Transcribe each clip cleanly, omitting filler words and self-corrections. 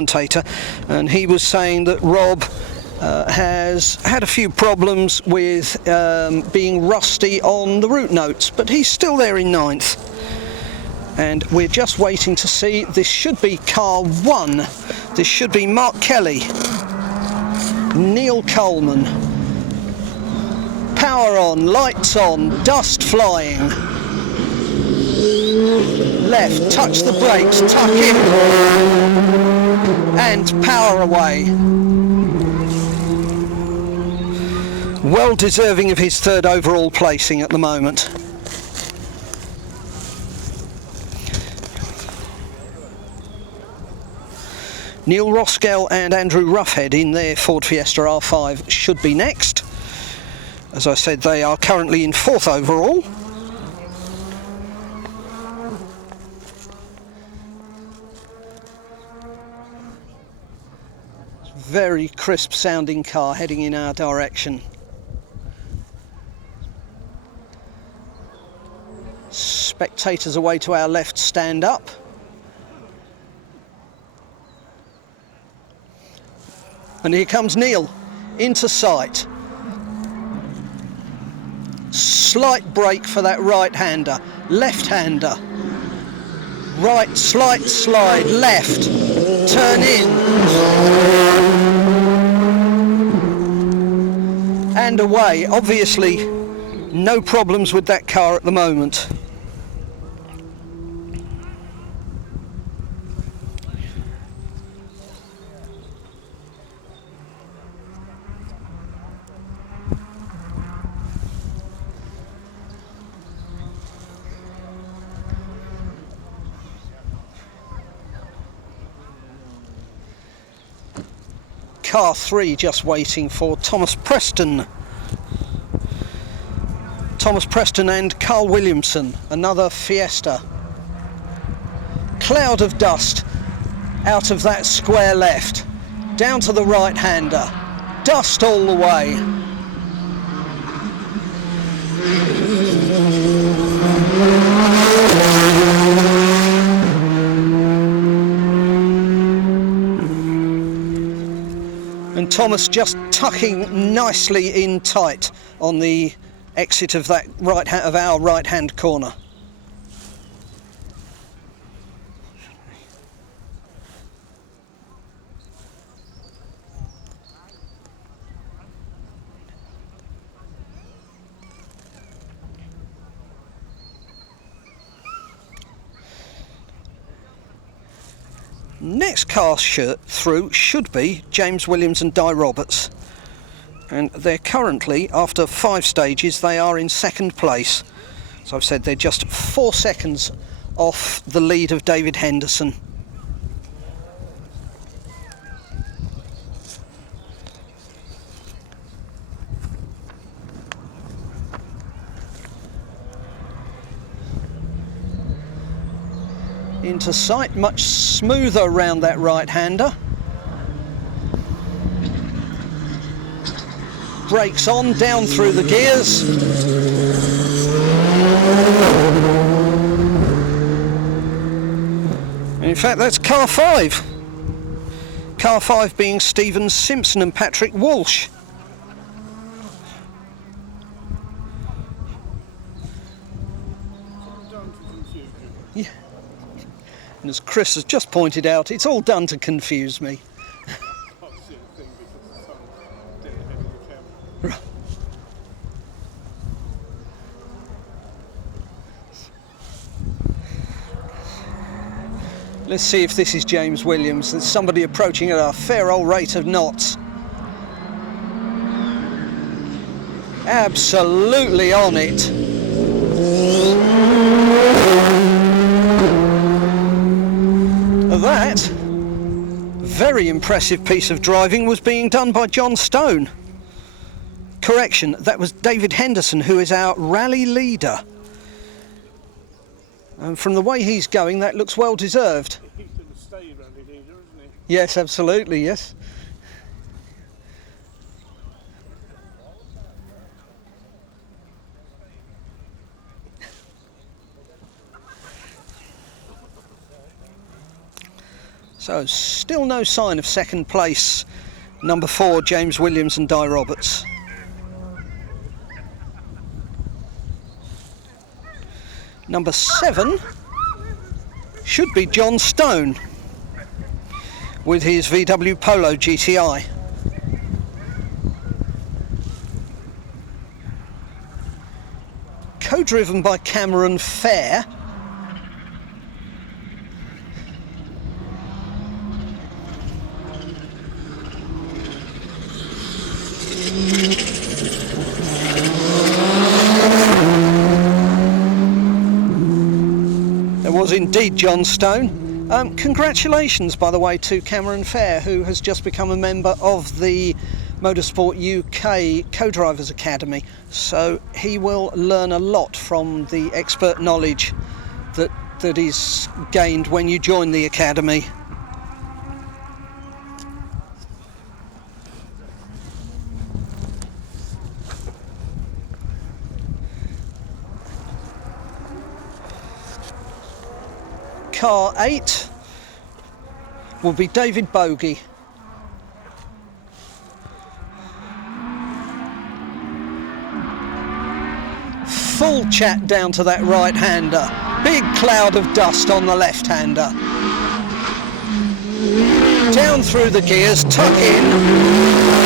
commentator, and he was saying that Rob has had a few problems with being rusty on the route notes, but he's still there in 9th. And we're just waiting to see. This should be car 1. This should be Mark Kelly, Neil Coleman. Power on, lights on, dust flying. Left, touch the brakes, tuck in, and power away. Well deserving of his 3rd overall placing at the moment. Neil Roskell and Andrew Roughhead in their Ford Fiesta R5 should be next. As I said, they are currently in 4th overall. Very crisp sounding car heading in our direction. Spectators away to our left stand up. And here comes Neil into sight. Slight brake for that right-hander, left-hander. Right, slight slide, left, turn in. And away. Obviously, no problems with that car at the moment. Car 3 just waiting for Thomas Preston. Thomas Preston and Carl Williamson, another Fiesta. Cloud of dust out of that square left, down to the right-hander. Dust all the way. And Thomas just tucking nicely in tight on the exit of that our right-hand corner. Next car through should be James Williams and Di Roberts, and they're currently, after 5 stages, they are in 2nd place. So I've said they're just 4 seconds off the lead of David Henderson. Into sight, much smoother around that right-hander. Brakes on, down through the gears. In fact, that's car 5. Car 5 being Stephen Simpson and Patrick Walsh. Yeah. And as Chris has just pointed out, it's all done to confuse me. Let's see if this is James Williams. There's somebody approaching at a fair old rate of knots. Absolutely on it. That very impressive piece of driving was being done by John Stone. Correction, that was David Henderson, who is our rally leader. And from the way he's going, that looks well deserved. He's going to stay rally leader, isn't he? Yes, absolutely, yes. So still no sign of second place. Number 4, James Williams and Di Roberts. Number 7 should be John Stone with his VW Polo GTI. Co-driven by Cameron Fair. There was indeed John Stone. Congratulations, by the way, to Cameron Fair, who has just become a member of the Motorsport UK Co-Drivers Academy. So he will learn a lot from the expert knowledge that is gained when you join the academy. Car 8 will be David Bogie. Full chat down to that right-hander. Big cloud of dust on the left-hander. Down through the gears, tuck in.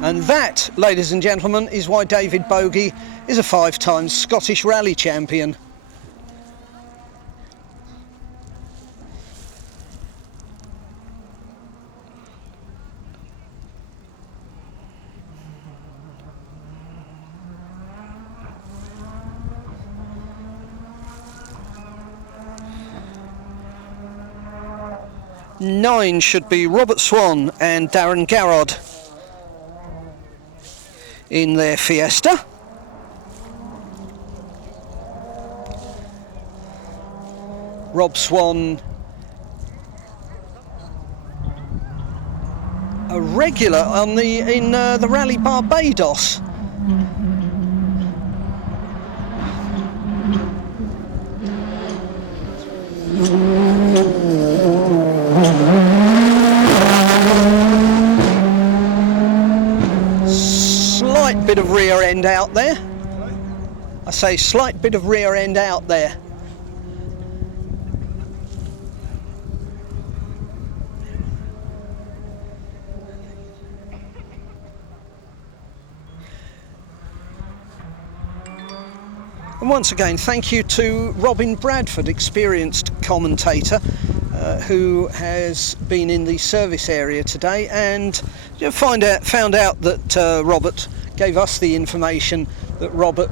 And that, ladies and gentlemen, is why David Bogie is a 5-time Scottish Rally champion. Nine should be Robert Swan and Darren Garrod in their Fiesta. Rob Swan, a regular on the Rally Barbados. Slight bit of rear end out there. I say slight bit of rear end out there. And once again, thank you to Robin Bradford, experienced commentator, who has been in the service area today and found out that Robert gave us the information that Robert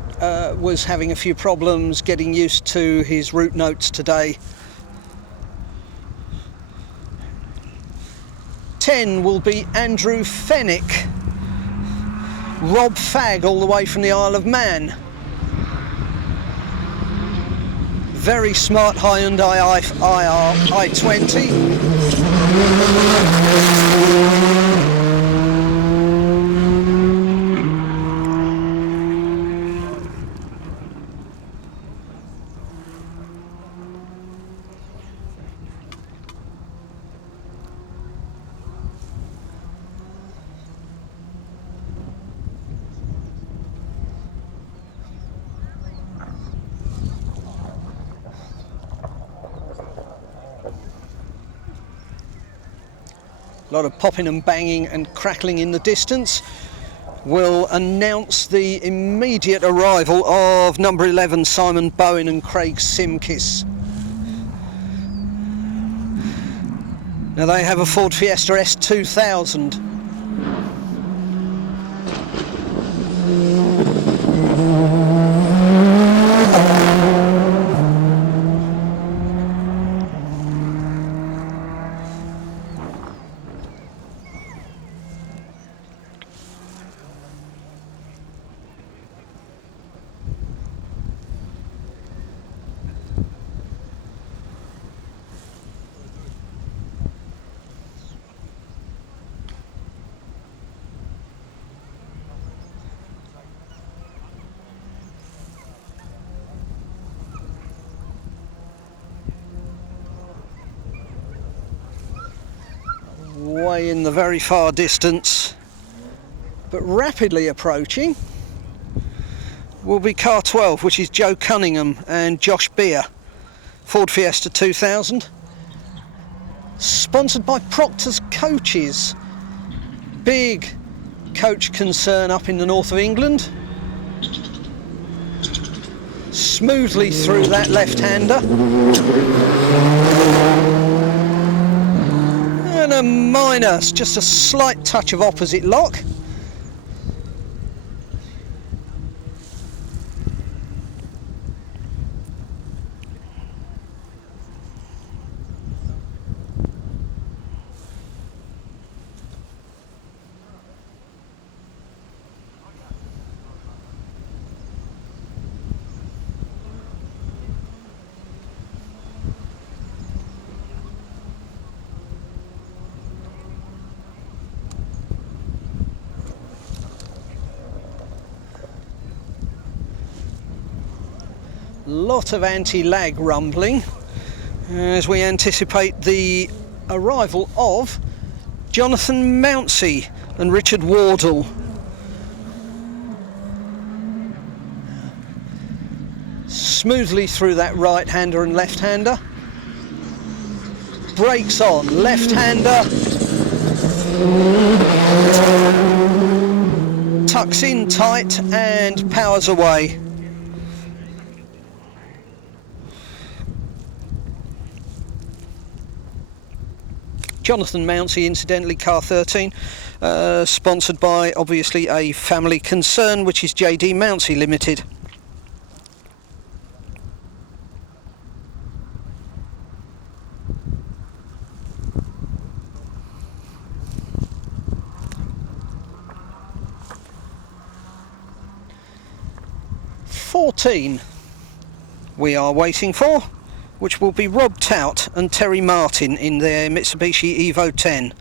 was having a few problems getting used to his route notes today. 10 will be Andrew Fennick. Rob Fagg all the way from the Isle of Man. Very smart Hyundai i20. A lot of popping and banging and crackling in the distance will announce the immediate arrival of number 11 Simon Bowen and Craig Simkis. Now they have a Ford Fiesta S2000. away in the very far distance, but rapidly approaching, will be car 12, which is Joe Cunningham and Josh Beer, Ford Fiesta 2000, sponsored by Proctor's Coaches, big coach concern up in the north of England. Smoothly through that left-hander, and a minor, just a slight touch of opposite lock. Lot of anti-lag rumbling as we anticipate the arrival of Jonathan Mounsey and Richard Wardle. Smoothly through that right-hander and left-hander. Brakes on, left-hander. Tucks in tight and powers away. Jonathan Mounsey, incidentally, car 13, sponsored by obviously a family concern, which is JD Mounsey Limited. (14) we are waiting for, which will be Rob Tout and Terry Martin in their Mitsubishi Evo 10.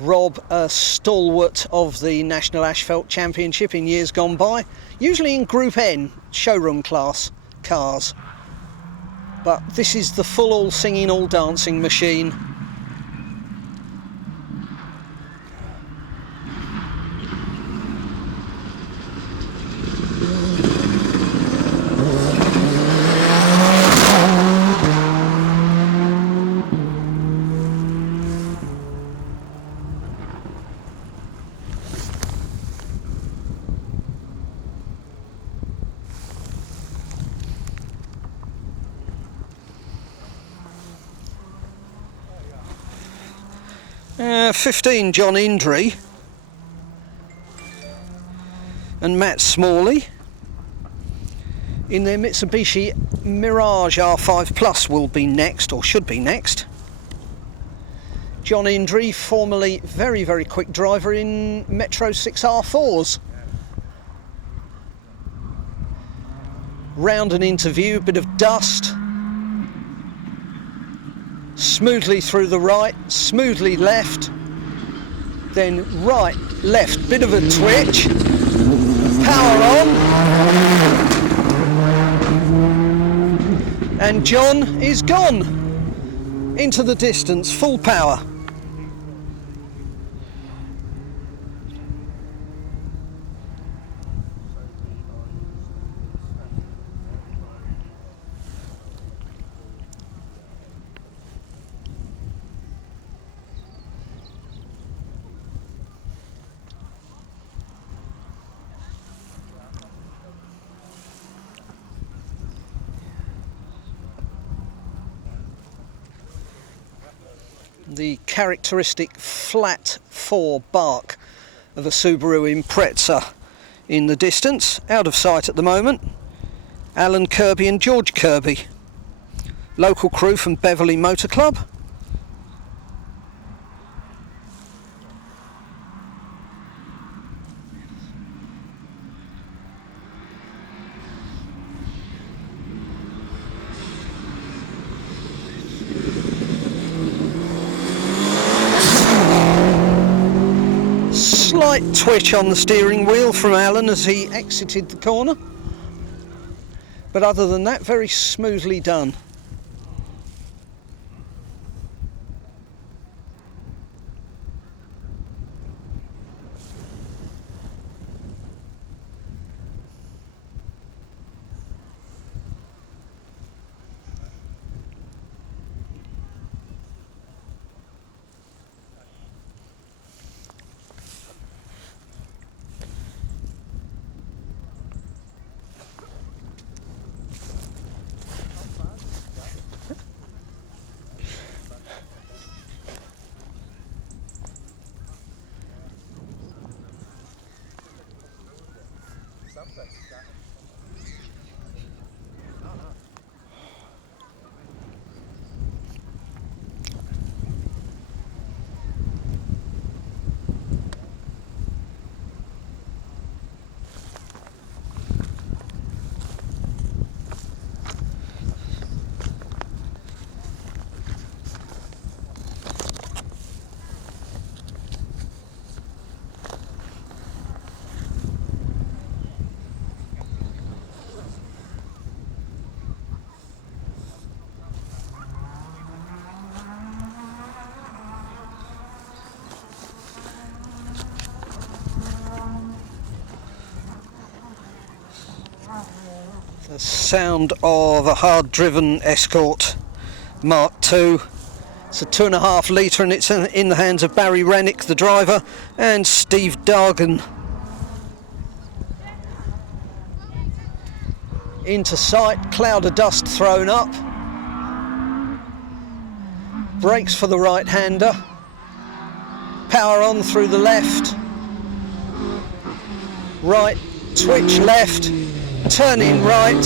Rob, a stalwart of the National Asphalt Championship in years gone by, usually in Group N showroom class cars. But this is the full all singing, all dancing machine. Uh, 15 John Indry and Matt Smalley in their Mitsubishi Mirage R5 Plus will be next, or should be next. John Indry, formerly very quick driver in Metro 6 R4s. Round an interview, bit of dust. Smoothly through the right, smoothly left, then right, left, bit of a twitch, power on, and John is gone into the distance, full power. The characteristic flat 4 bark of a Subaru Impreza in the distance, out of sight at the moment. Alan Kirby and George Kirby, local crew from Beverley Motor Club. Slight twitch on the steering wheel from Alan as he exited the corner, but other than that, very smoothly done. The sound of a hard-driven Escort Mark II. It's a 2.5 litre and it's in the hands of Barry Rennick, the driver, and Steve Dargan. Into sight, cloud of dust thrown up. Brakes for the right-hander. Power on through the left. Right, switch left. Turning right.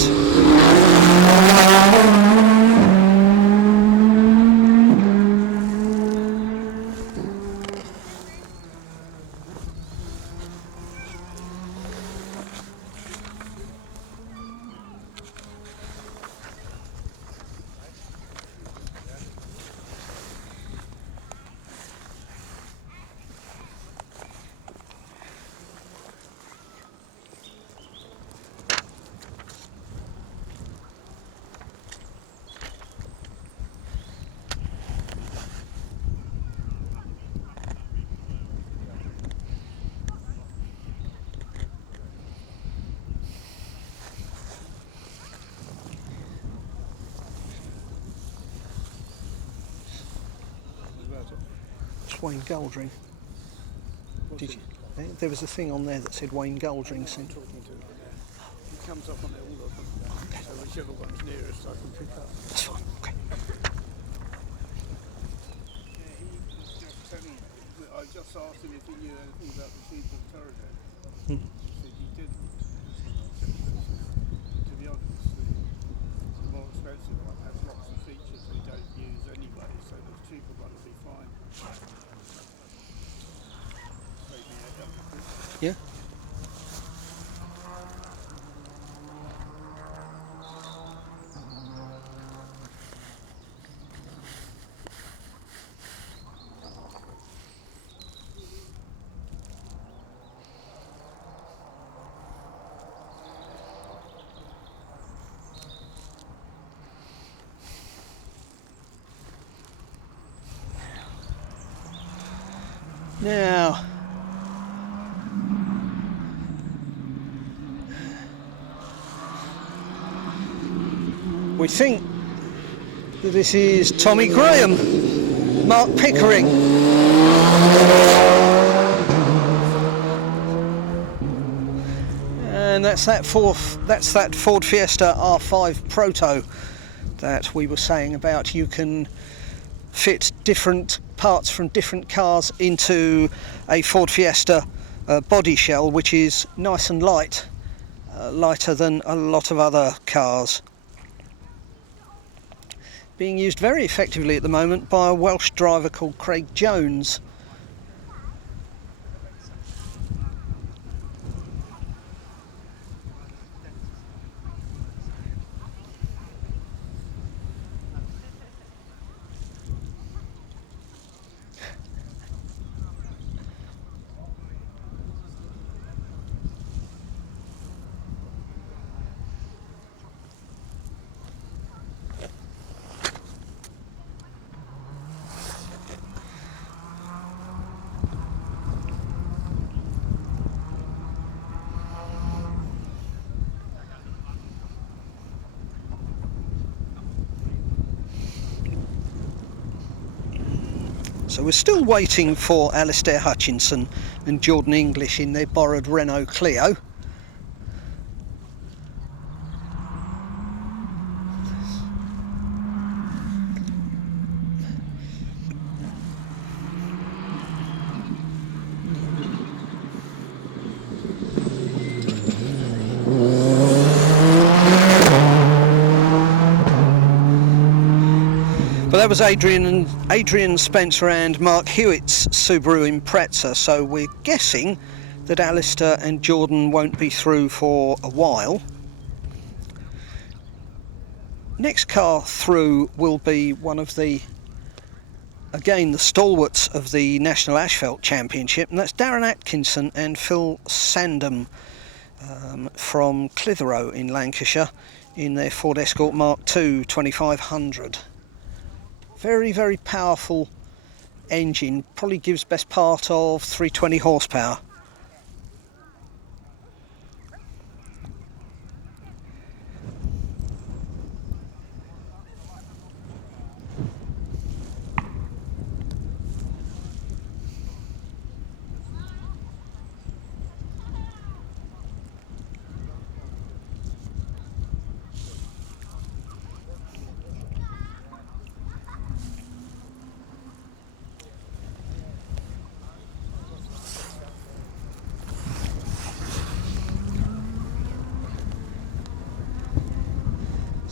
Wayne Goldring. Did you? There was a thing on there that said Wayne Goldring. I'm talking to him now. He comes up on it all of them. Okay. So whichever one's nearest I can pick up. That's fine. Okay. Yeah, he was just telling me. I just asked him if he knew anything about the Chief of Turret. He said he didn't. To be honest, the more expensive one has lots of features we don't use anyway, so the cheaper one will be fine. Yeah. Now, we think that this is Tommy Graham, Mark Pickering. And that's that Ford Fiesta R5 Proto that we were saying about. You can fit different parts from different cars into a Ford Fiesta body shell, which is nice and light, lighter than a lot of other cars. Being used very effectively at the moment by a Welsh driver called Craig Jones. So we're still waiting for Alistair Hutchinson and Jordan English in their borrowed Renault Clio. Well, that was Adrian Spencer and Mark Hewitt's Subaru Impreza, so we're guessing that Alistair and Jordan won't be through for a while. Next car through will be one of the, again, the stalwarts of the National Asphalt Championship, and that's Darren Atkinson and Phil Sandham from Clitheroe in Lancashire in their Ford Escort Mark II 2500. Very, very powerful engine, probably gives best part of 320 horsepower.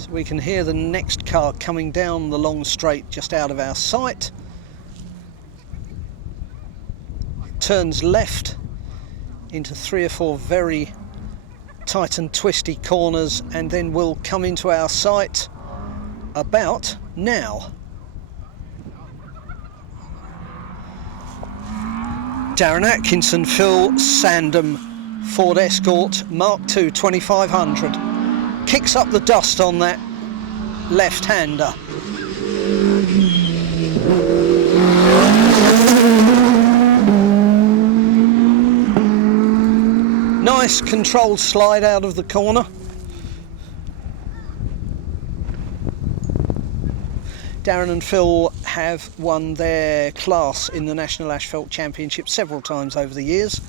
We can hear the next car coming down the long straight just out of our sight. Turns left into 3 or 4 very tight and twisty corners and then will come into our sight about now. Darren Atkinson, Phil Sandham, Ford Escort Mark II 2500. Kicks up the dust on that left-hander. Nice controlled slide out of the corner. Darren and Phil have won their class in the National Asphalt Championship several times over the years.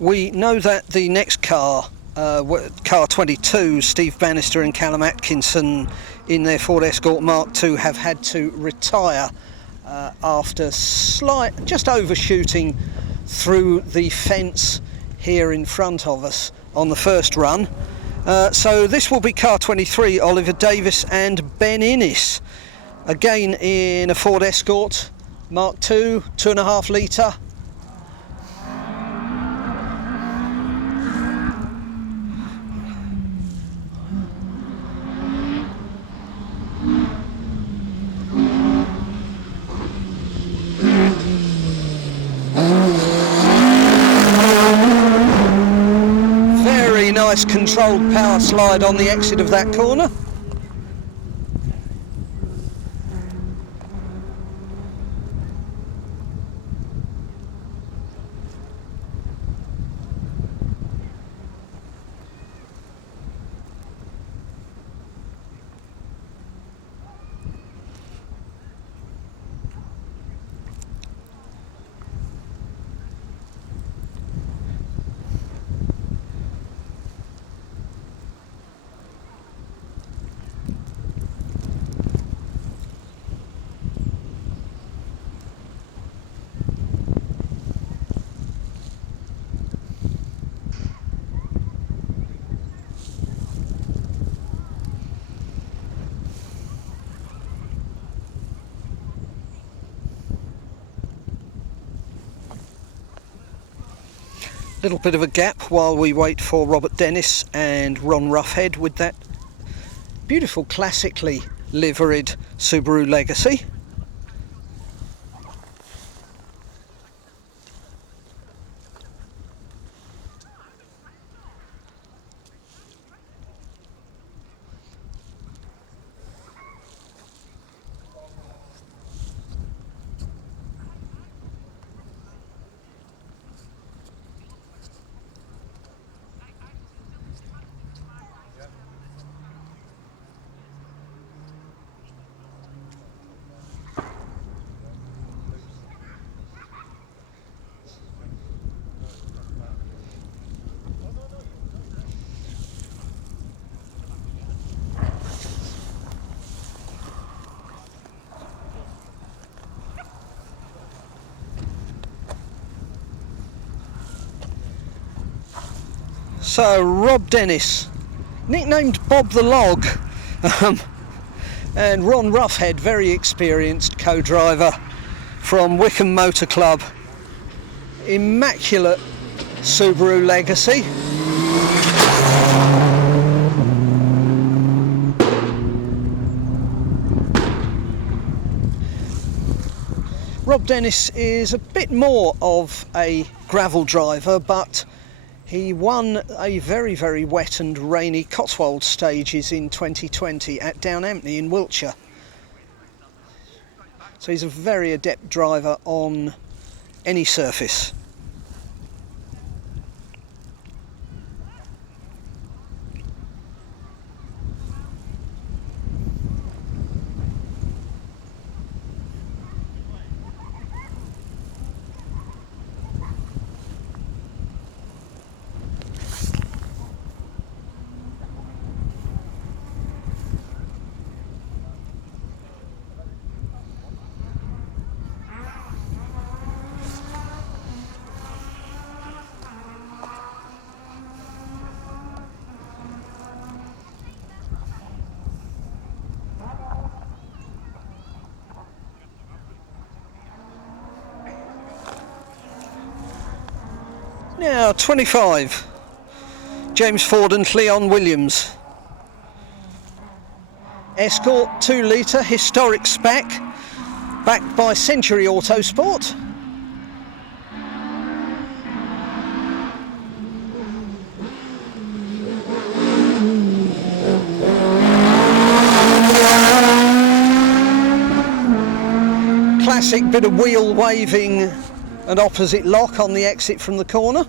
We know that the next car, car 22, Steve Bannister and Callum Atkinson in their Ford Escort Mark II have had to retire after just overshooting through the fence here in front of us on the first run. So this will be car 23, Oliver Davis and Ben Innes, again in a Ford Escort Mark II, 2.5 litre. Nice controlled power slide on the exit of that corner. Little bit of a gap while we wait for Robert Dennis and Ron Roughhead with that beautiful classically liveried Subaru Legacy. So Rob Dennis, nicknamed Bob the Log, and Ron Roughhead, very experienced co-driver from Wycombe Motor Club. Immaculate Subaru Legacy. Rob Dennis is a bit more of a gravel driver, but he won a very, very wet and rainy Cotswold stages in 2020 at Downhampney in Wiltshire. So he's a very adept driver on any surface. Now 25, James Ford and Cleon Williams. Escort 2 litre historic spec, backed by Century Autosport. Classic bit of wheel waving and opposite lock on the exit from the corner.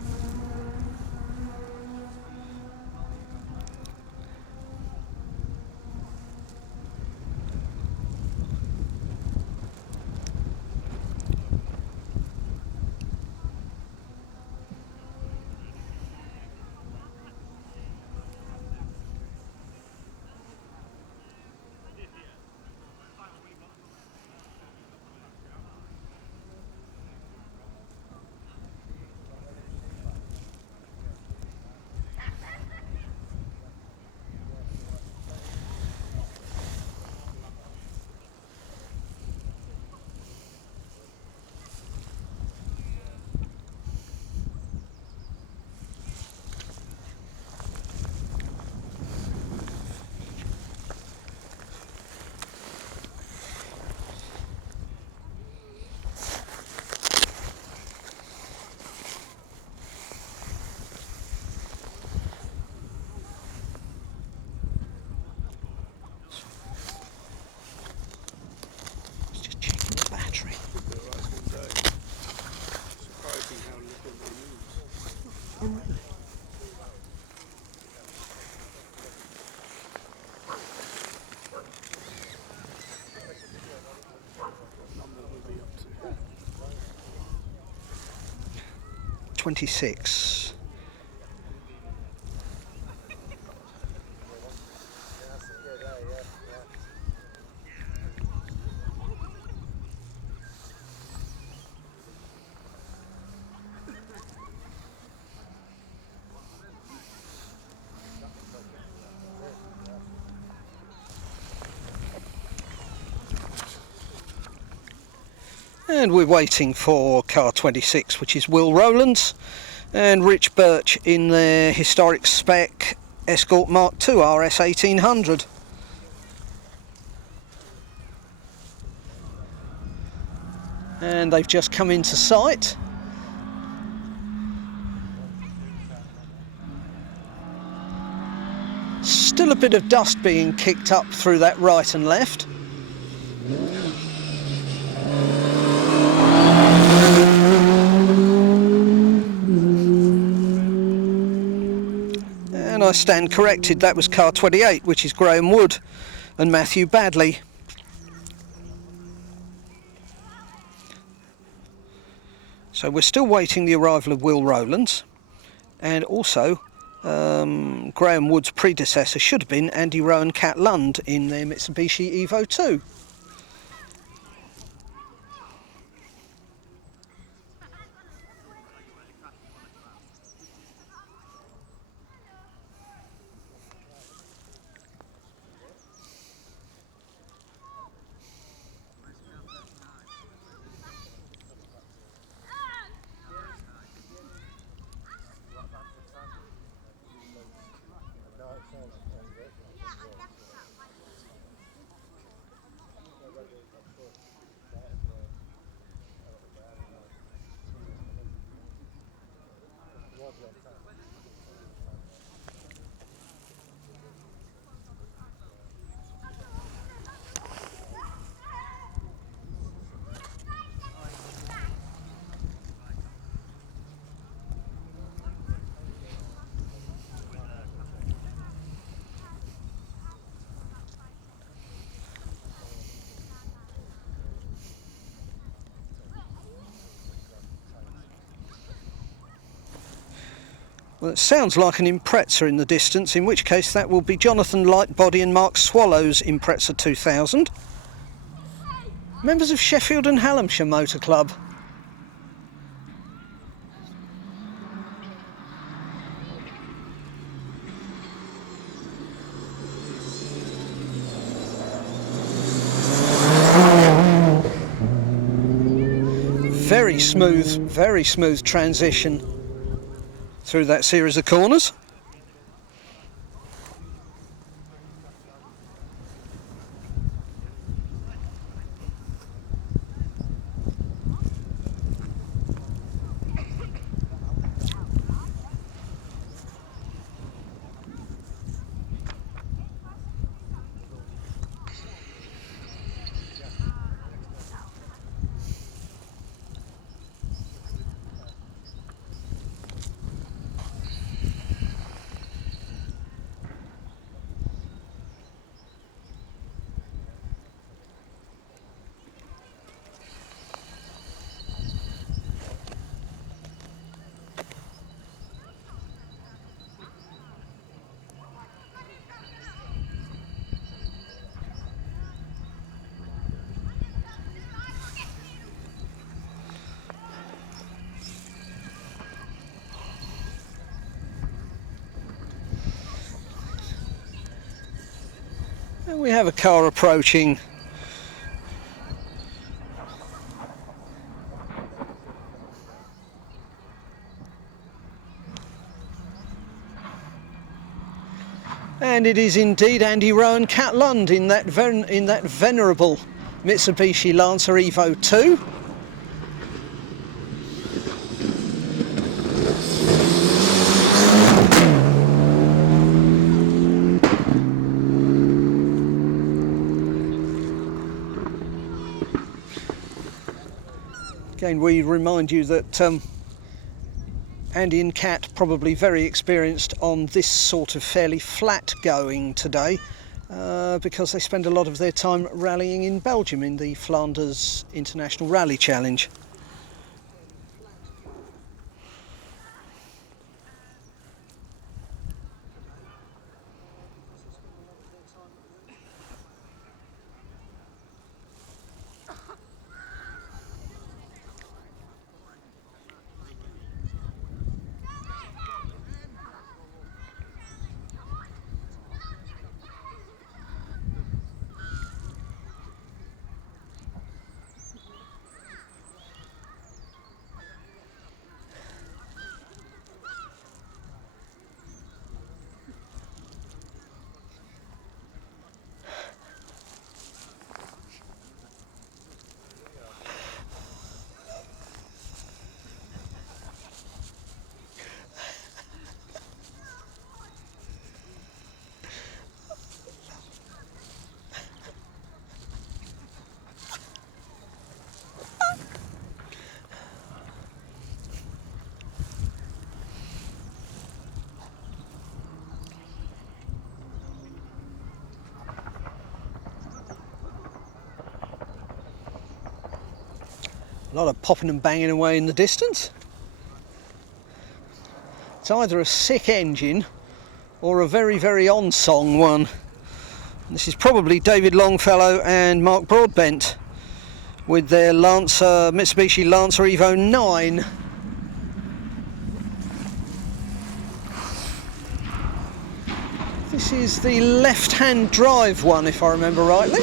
Surprising how little they use. Oh, really? What number will be up to? 26. And we're waiting for car 26, which is Will Rowlands, And Rich Birch in their historic spec Escort Mark II RS 1800. And they've just come into sight. Still a bit of dust being kicked up through that right and left. And I stand corrected, that was car 28, which is Graham Wood and Matthew Badley. So we're still waiting the arrival of Will Rowlands, and also Graham Wood's predecessor should have been Andy Rowe and Cat Lund in their Mitsubishi Evo 2. Well, it sounds like an Impreza in the distance, in which case that will be Jonathan Lightbody and Mark Swallow's Impreza 2000. Members of Sheffield and Hallamshire Motor Club. Very smooth transition through that series of corners. And we have a car approaching. And it is indeed Andy Rowe and Cat Lund in that venerable Mitsubishi Lancer Evo 2. Again, we remind you that Andy and Cat probably very experienced on this sort of fairly flat going today because they spend a lot of their time rallying in Belgium in the Flanders International Rally Challenge. A lot of popping and banging away in the distance. It's either a sick engine or a very, very on-song one. This is probably David Longfellow and Mark Broadbent with their Lancer, Mitsubishi Lancer Evo 9. This is the left-hand drive one, if I remember rightly.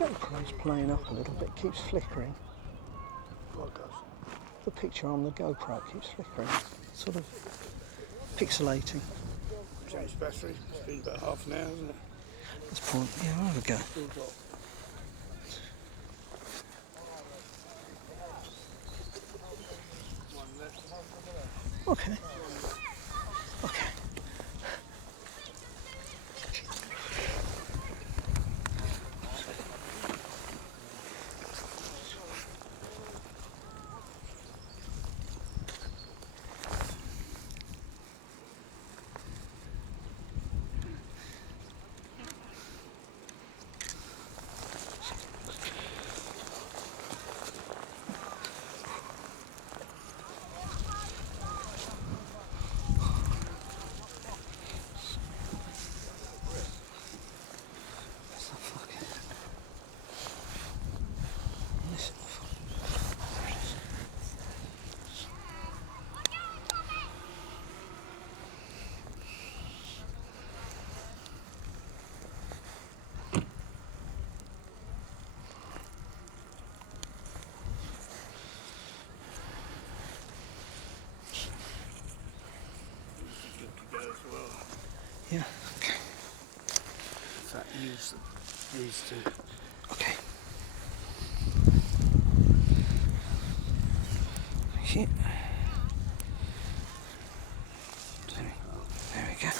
GoPro's playing up a little bit, keeps flickering. What does? The picture on the GoPro keeps flickering, sort of pixelating. Change battery. It's been about half an hour, hasn't it? This point, yeah, I'll have a go. Still got one left. Okay. Okay. Good to go as well. Yeah, okay. In fact, use these two. Okay. Here. There we go.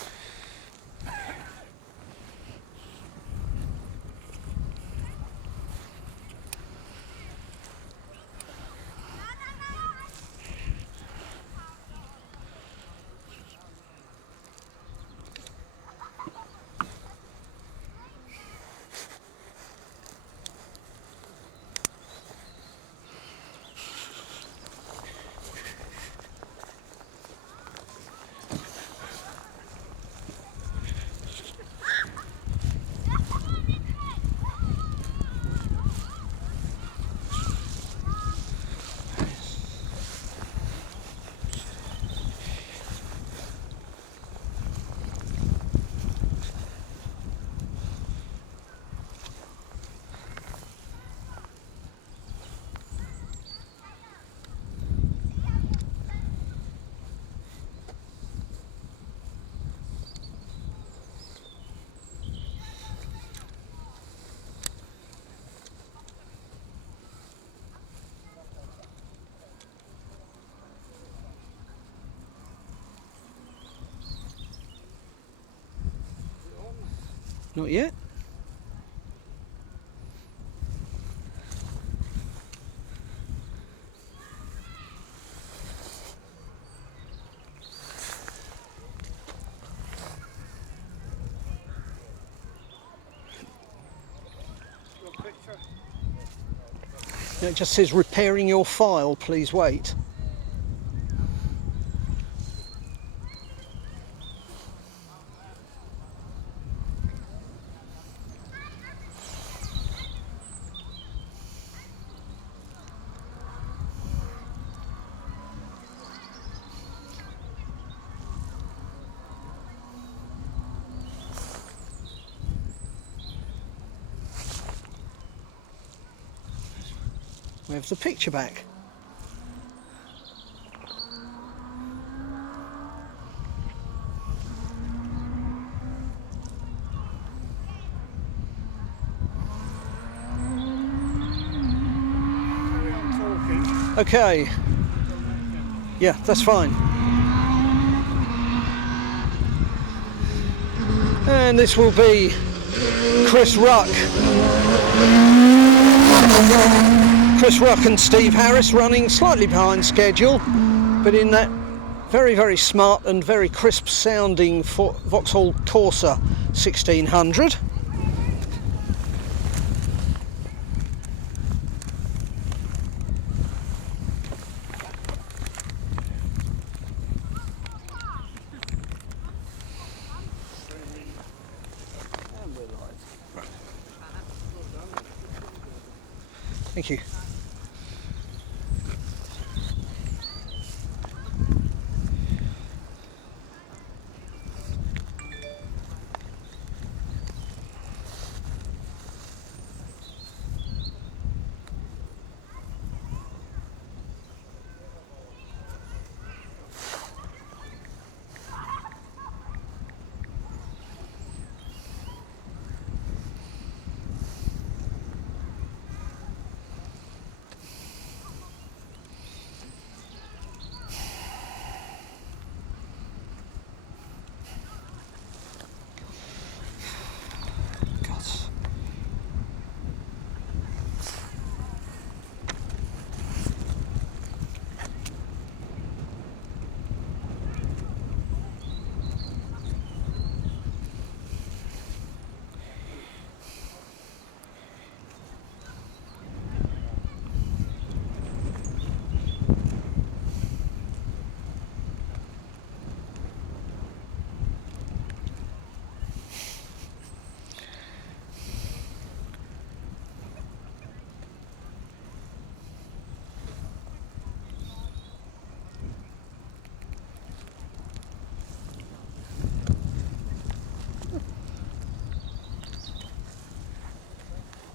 Not yet. It just says repairing your file, please wait. We have the picture back. Carry on talking. Okay. Yeah, that's fine. And this will be Chris Ruck. Chris Ruck and Steve Harris running slightly behind schedule, but in that very, very smart and very crisp sounding Vauxhall Corsa 1600. Thank you.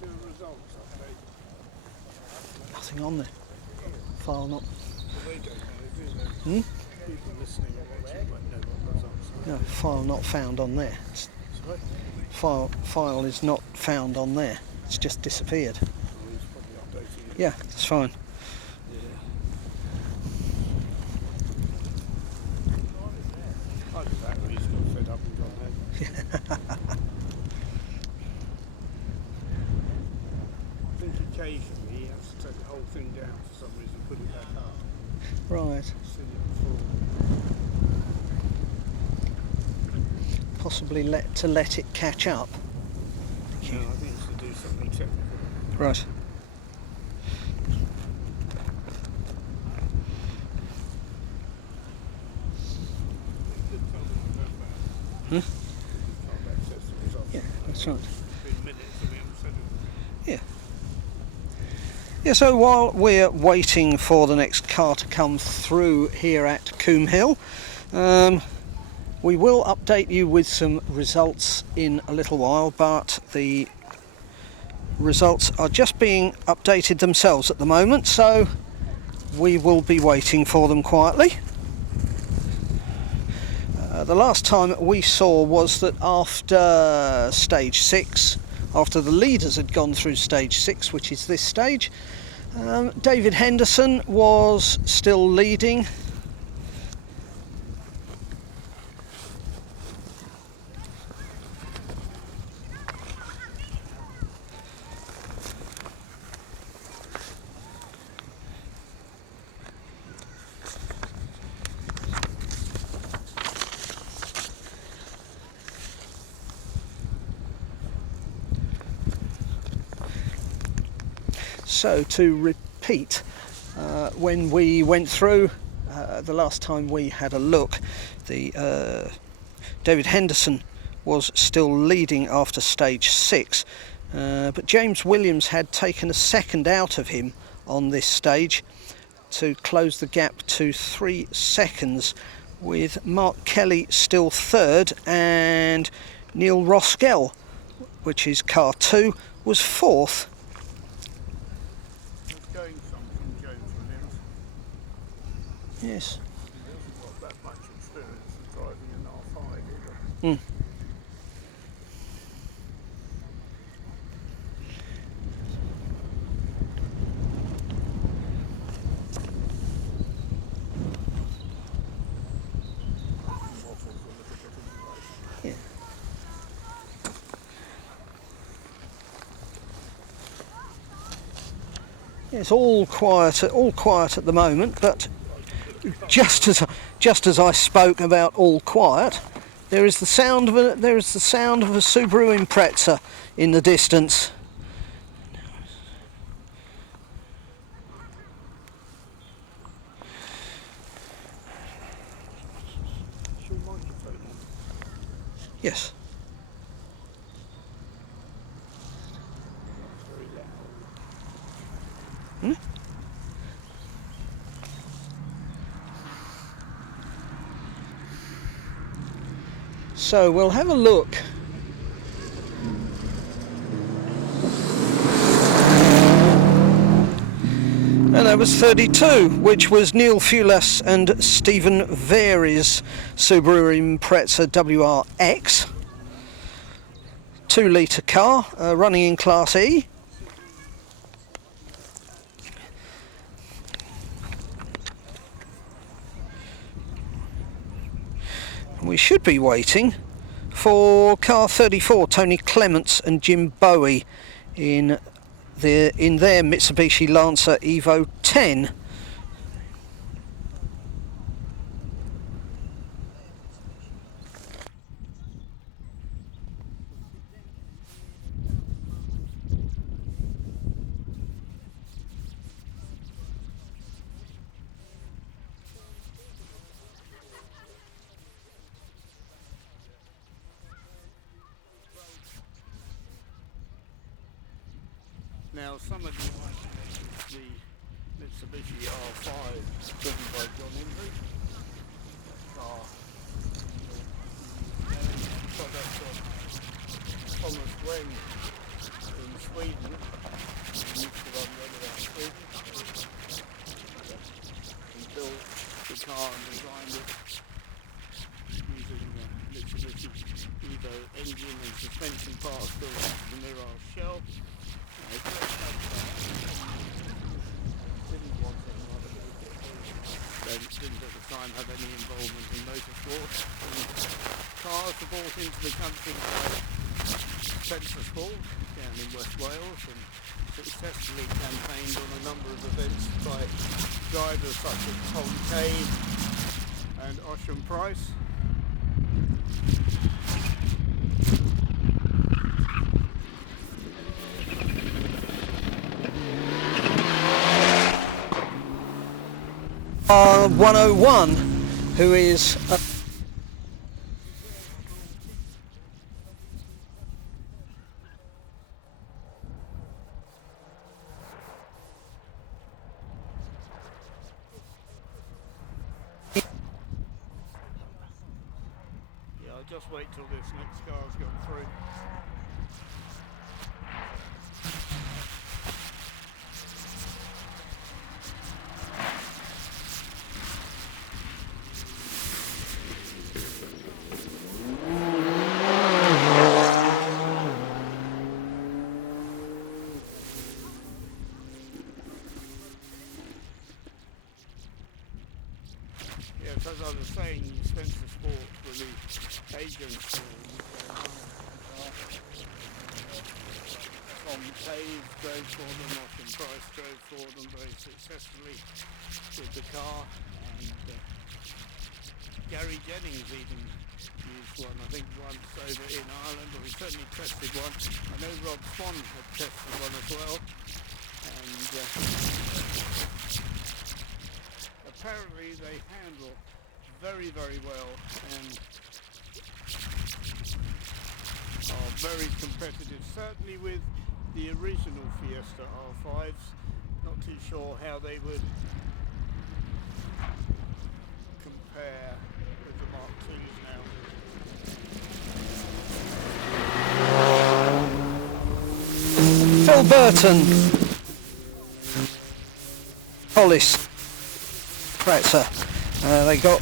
Do a results update. Nothing on there. File not. Well, they don't know, do they? Hmm? People listening or watching won't know what results are. No, file not found on there. Sorry? File is not found on there. It's just disappeared. Oh, he's probably updating it. Yeah, that's fine. I do that when he's got fed up and gone home. I think occasionally he has to take the whole thing down for some reason, put it back up. Right. I've seen it before. Possibly let it catch up. No, I think it's to do something technical. Right. It did tell me to go back. Hmm? Can't access the results. Yeah, that's right. It's been minutes and we haven't said it. Yeah. Yeah, so while we're waiting for the next car to come through here at Coombe Hill, we will update you with some results in a little while, but the results are just being updated themselves at the moment, so we will be waiting for them quietly. The last time we saw was that after stage 6, after the leaders had gone through stage 6, which is this stage, David Henderson was still leading. So to repeat, when we went through the last time we had a look, the David Henderson was still leading after stage 6, but James Williams had taken a second out of him on this stage to close the gap to 3 seconds, with Mark Kelly still third and Neil Roskell, which is car 2, was fourth. It's going some from James Williams. Yes. He hasn't got that much experience of driving an R5 either. Yeah. It's all quiet at the moment, but just as I spoke about all quiet, there is the sound of a Subaru Impreza in the distance. Your microphone on? Yes. It's very loud. So we'll have a look. And that was 32, which was Neil Fulas and Stephen Vary's Subaru Impreza WRX. 2-litre car, running in Class E. We should be waiting for car 34, Tony Clements and Jim Bowie in their Mitsubishi Lancer Evo 10. Now, some of you might know the Mitsubishi R5 driven by John Hendry. Car, product of Thomas Weng in Sweden. He used to run the other Sweden. He built the car and designed it using the Mitsubishi Evo engine and suspension parts built into the Mirage shell. Didn't at the time have any involvement in motorsport. Cars were brought into the country by Spencer Sport down in West Wales and successfully campaigned on a number of events by drivers such as Tom Cade and Ocean Price. R101, who is I'll just wait till this next car's gone through. Yes, as I was saying, Spencer Sport were the agents for Tom Cave drove for them, Ocean Price drove for them very successfully with the car, and Gary Jennings even used one, I think once over in Ireland, or he certainly tested one. I know Rob Swan had tested one as well, and apparently they handle very, very well and are very competitive, certainly with the original Fiesta R5s. Not too sure how they would compare with the Mark IIs now. Phil Burton, Hollis, Kratzer. They got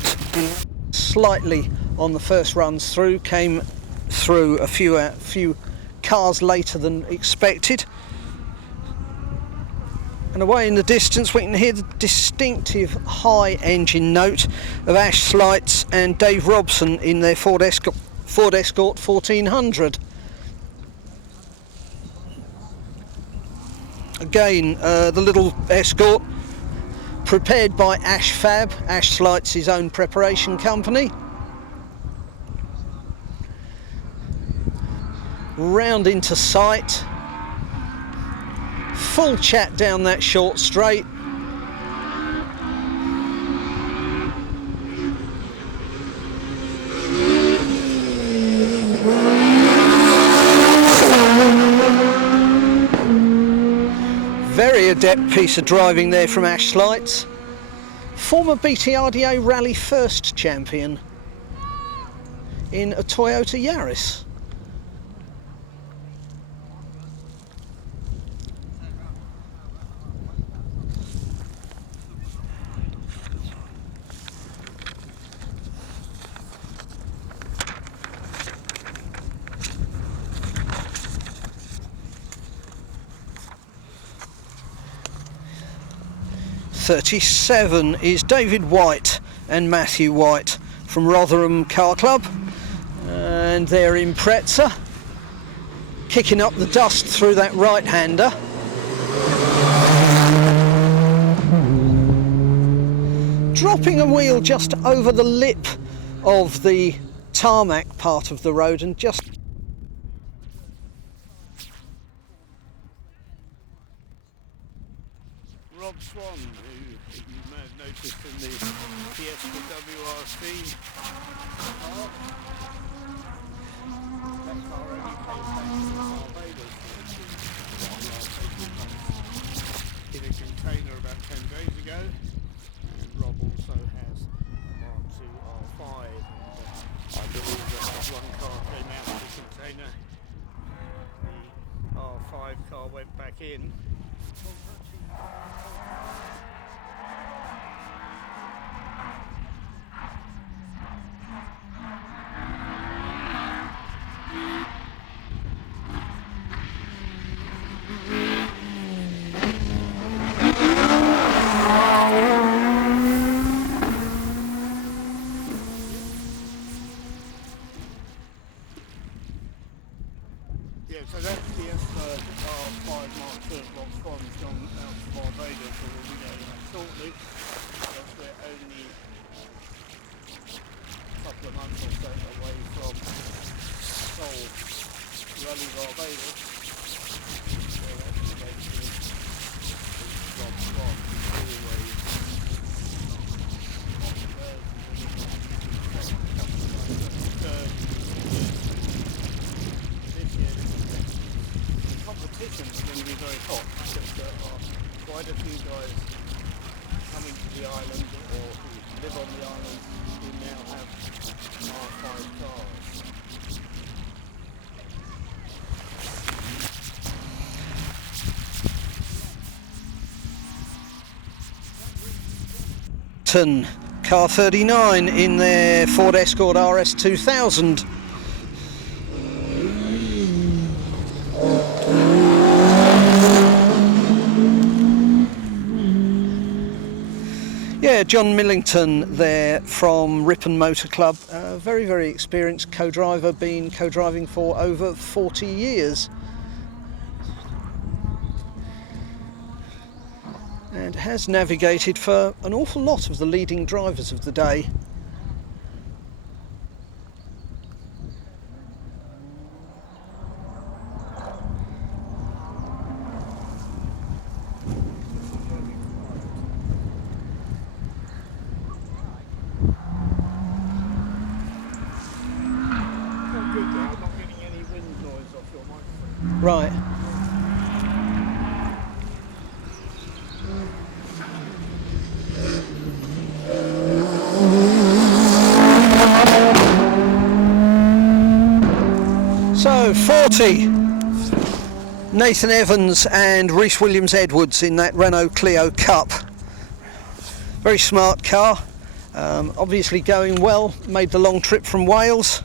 slightly on the first runs through, came through a few cars later than expected. And away in the distance we can hear the distinctive high engine note of Ash Slights and Dave Robson in their Ford Escort 1400. Again, the little Escort prepared by Ash Fab, Ash Slights' own preparation company. Round into sight. Full chat down that short straight. Very adept piece of driving there from Ash Slights. Former BTRDA Rally First champion in a Toyota Yaris. '37 is David White and Matthew White from Rotherham Car Club, and they're in Impreza, kicking up the dust through that right-hander. Dropping a wheel just over the lip of the tarmac part of the road and just Rob Swan, who you may have noticed in the Fiesta WRC car. That car only came back from Barbados in a container about 10 days ago. And Rob also has a Mark II R5. I believe that one car came out of the container. The R5 car went back in. Yeah, so that Fiesta R5 Mark II Rob Swan's gone out to Barbados, or will be going out shortly. Because we're only a couple of months or so away from Seoul Rally Barbados. We're actually going to Rob Swan, always on the road. Competition is going to be very hot because there are quite a few guys coming to the island or who live on the island who now have R5 cars. Car 39 in their Ford Escort RS 2000. Yeah, John Millington there from Ripon Motor Club, very, very experienced co-driver, been co-driving for over 40 years. And has navigated for an awful lot of the leading drivers of the day. I'm not getting any wind noise off your microphone. Right. So 40. Nathan Evans and Rhys Williams-Edwards in that Renault Clio Cup. Very smart car. Obviously going well. Made the long trip from Wales.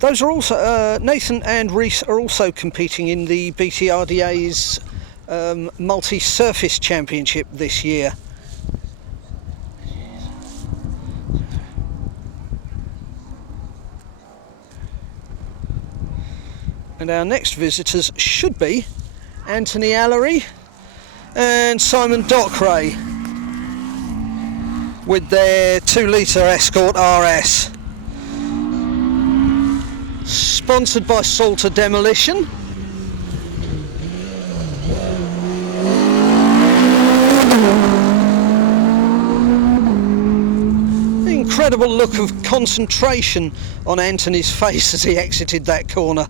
Those are also Nathan and Rhys are also competing in the BTRDA's multi-surface championship this year. And our next visitors should be Anthony Allery and Simon Dockeray with their 2-litre Escort RS. Sponsored by Salter Demolition. Incredible look of concentration on Anthony's face as he exited that corner.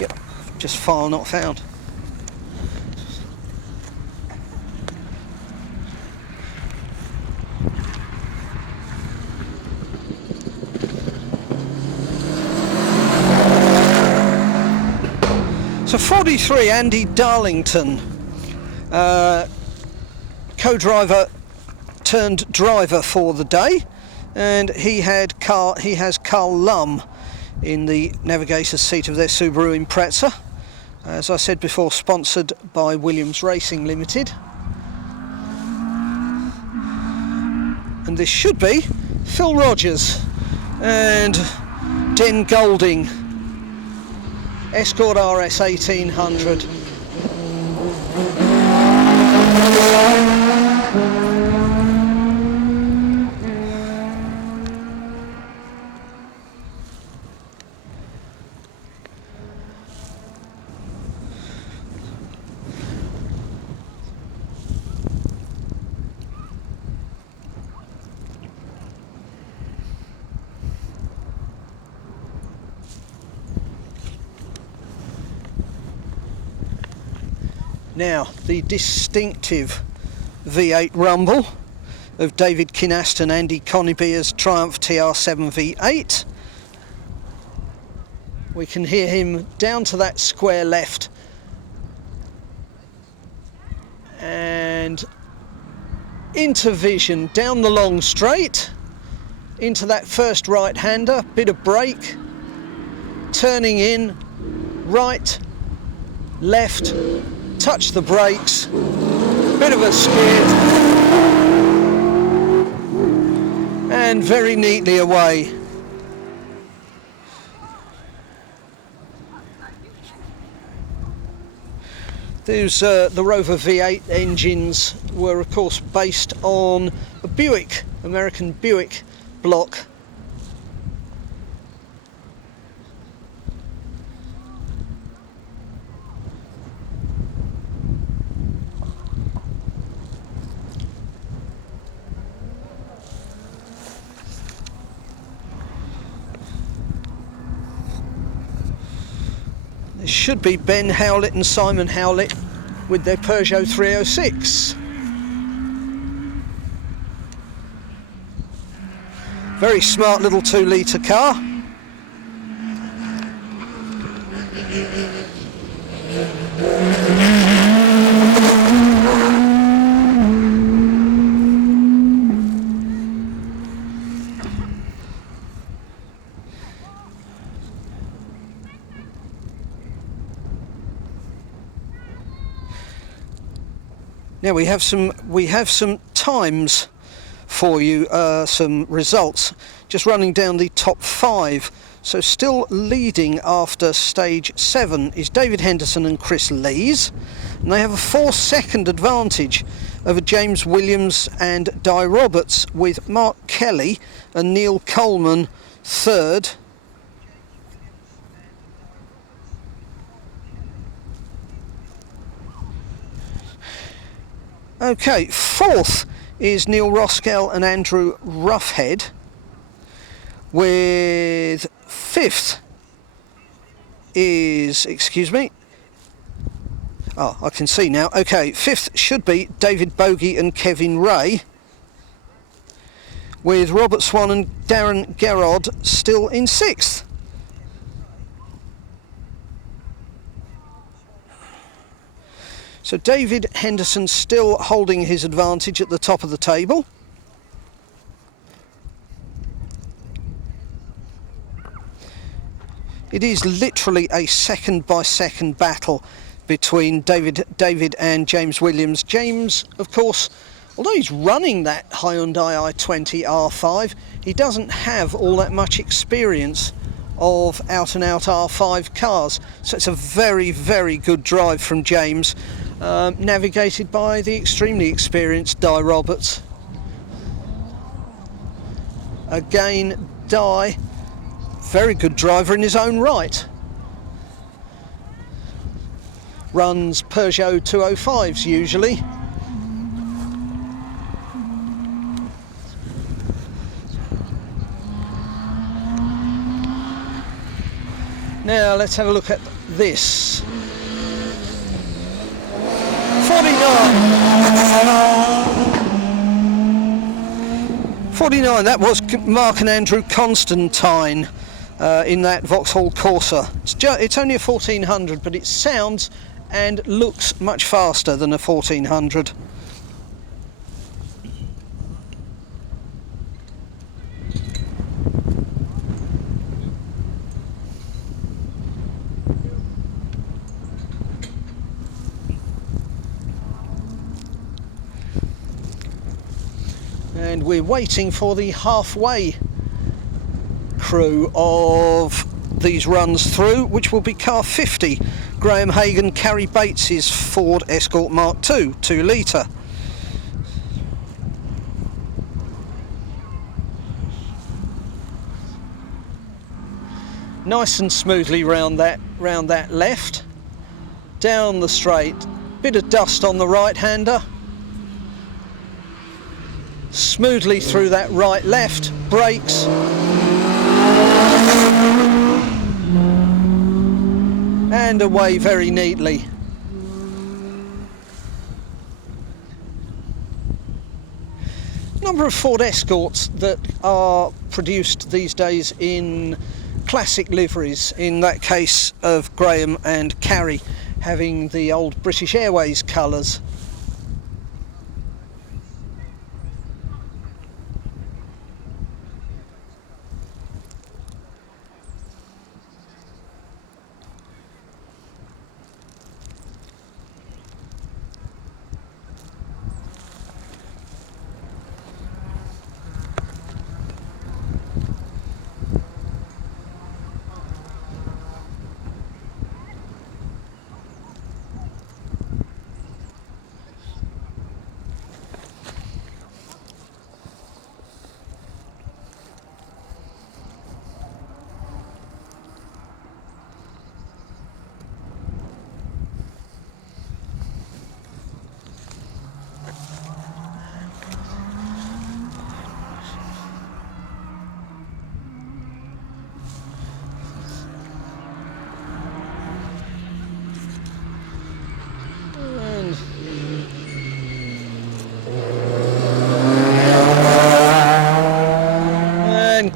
Yep, just file not found. So 43, Andy Darlington, co-driver turned driver for the day, and he has Carl Lum in the navigator's seat of their Subaru Impreza. As I said before, sponsored by Williams Racing Limited. And this should be Phil Rogers and Den Golding, Escort RS 1800. Now, the distinctive V8 rumble of David Kynaston, Andy Conybear's Triumph TR7 V8. We can hear him down to that square left and into vision down the long straight, into that first right-hander, bit of brake, turning in, right, left, touch the brakes, bit of a skid, and very neatly away. Those the Rover V8 engines were of course based on a Buick, American Buick block. This should be Ben Howlett and Simon Howlett with their Peugeot 306. Very smart little 2-litre car. Now we have some times for you, some results. Just running down the top 5. So still leading after stage 7 is David Henderson and Chris Lees, and they have a 4-second advantage over James Williams and Di Roberts, with Mark Kelly and Neil Coleman third. Okay, 4th is Neil Roskell and Andrew Roughhead, with 5th is, excuse me, oh, I can see now, okay, 5th should be David Bogey and Kevin Ray, with Robert Swan and Darren Gerard still in 6th. So David Henderson still holding his advantage at the top of the table. It is literally a second-by-second battle between David and James Williams. James, of course, although he's running that Hyundai i20 R5, he doesn't have all that much experience of out-and-out R5 cars. So it's a very, very good drive from James, navigated by the extremely experienced Di Roberts. Again, Di, very good driver in his own right. Runs Peugeot 205s usually. Now let's have a look at this. 49, that was Mark and Andrew Constantine in that Vauxhall Corsa. It's only a 1400, but it sounds and looks much faster than a 1400. And we're waiting for the halfway crew of these runs through, which will be car 50, Graham Hagan, Carrie Bates's Ford Escort Mark II 2 litre. Nice and smoothly round that left, down the straight, bit of dust on the right hander. Smoothly through that right left, brakes, and away very neatly. Number of Ford Escorts that are produced these days in classic liveries, in that case of Graham and Carrie having the old British Airways colours.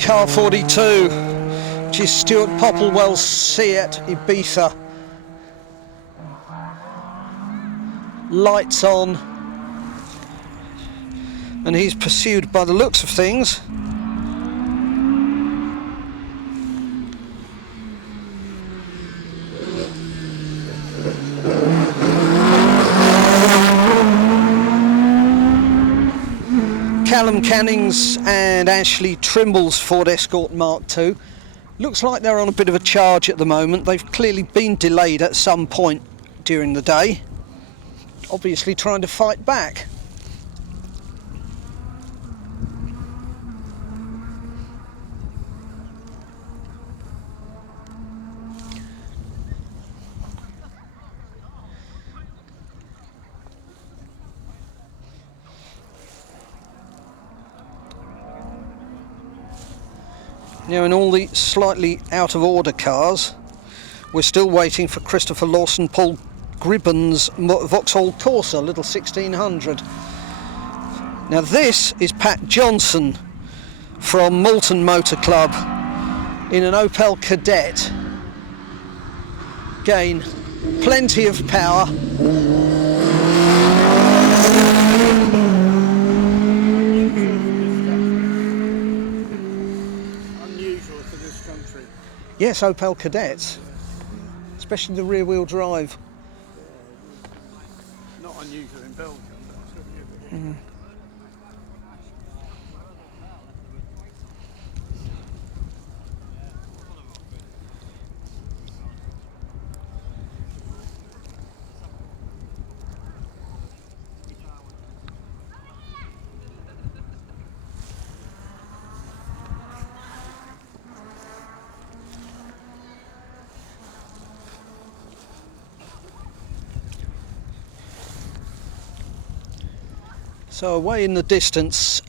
Car 42, which is Stuart Popplewell's Seat Ibiza. lights on, and he's pursued by the looks of things. Callum Canning's and Ashley Trimble's Ford Escort Mark II. Looks like they're on a bit of a charge at the moment. They've clearly been delayed at some point during the day, obviously trying to fight back. Now, in all the slightly out of order cars, we're still waiting for Christopher Lawson, Paul Gribbon's Vauxhall Corsa, little 1600. Now this is Pat Johnson from Moulton Motor Club in an Opel Kadett. Again, plenty of power. Yes, Opel Kadetts, especially the rear-wheel drive. Not unusual in Belgium, but certainly So away in the distance,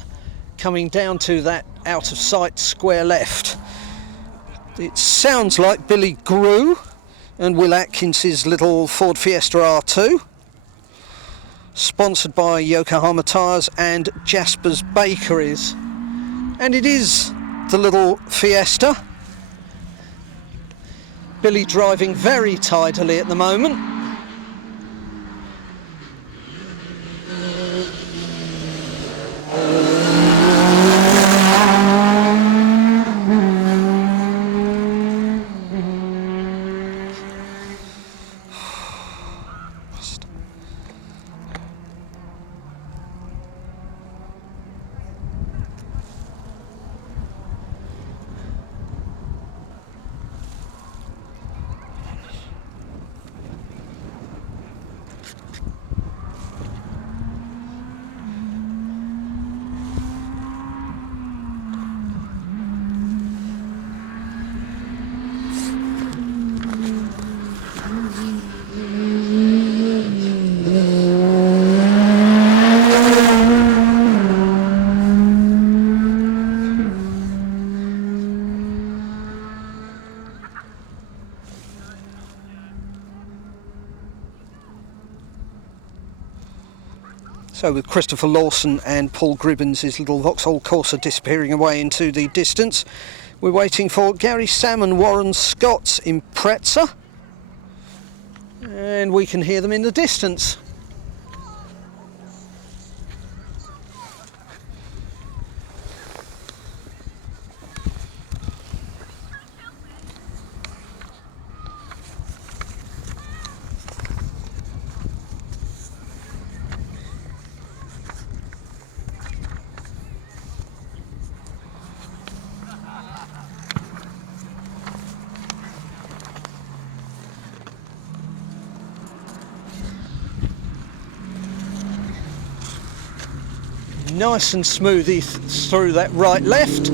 coming down to that out of sight square left, it sounds like Billy Grew and Will Atkins's little Ford Fiesta R2, sponsored by Yokohama Tyres and Jasper's Bakeries. And it is the little Fiesta. Billy driving very tidily at the moment. So with Christopher Lawson and Paul Gribbons, his little Vauxhall Corsa disappearing away into the distance, we're waiting for Gary Salmon, Warren Scott's Impreza, and we can hear them in the distance. Nice and smooth through that right left.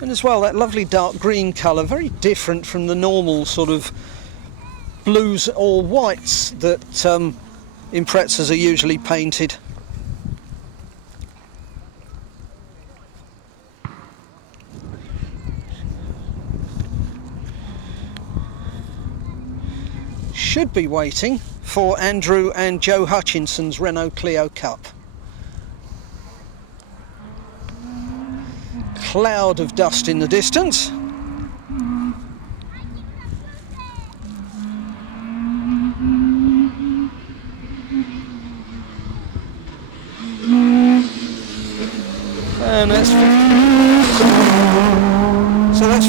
And as well, that lovely dark green colour, very different from the normal sort of blues or whites that Imprezas are usually painted. Should be waiting for Andrew and Joe Hutchinson's Renault Clio Cup. cloud of dust in the distance. And that's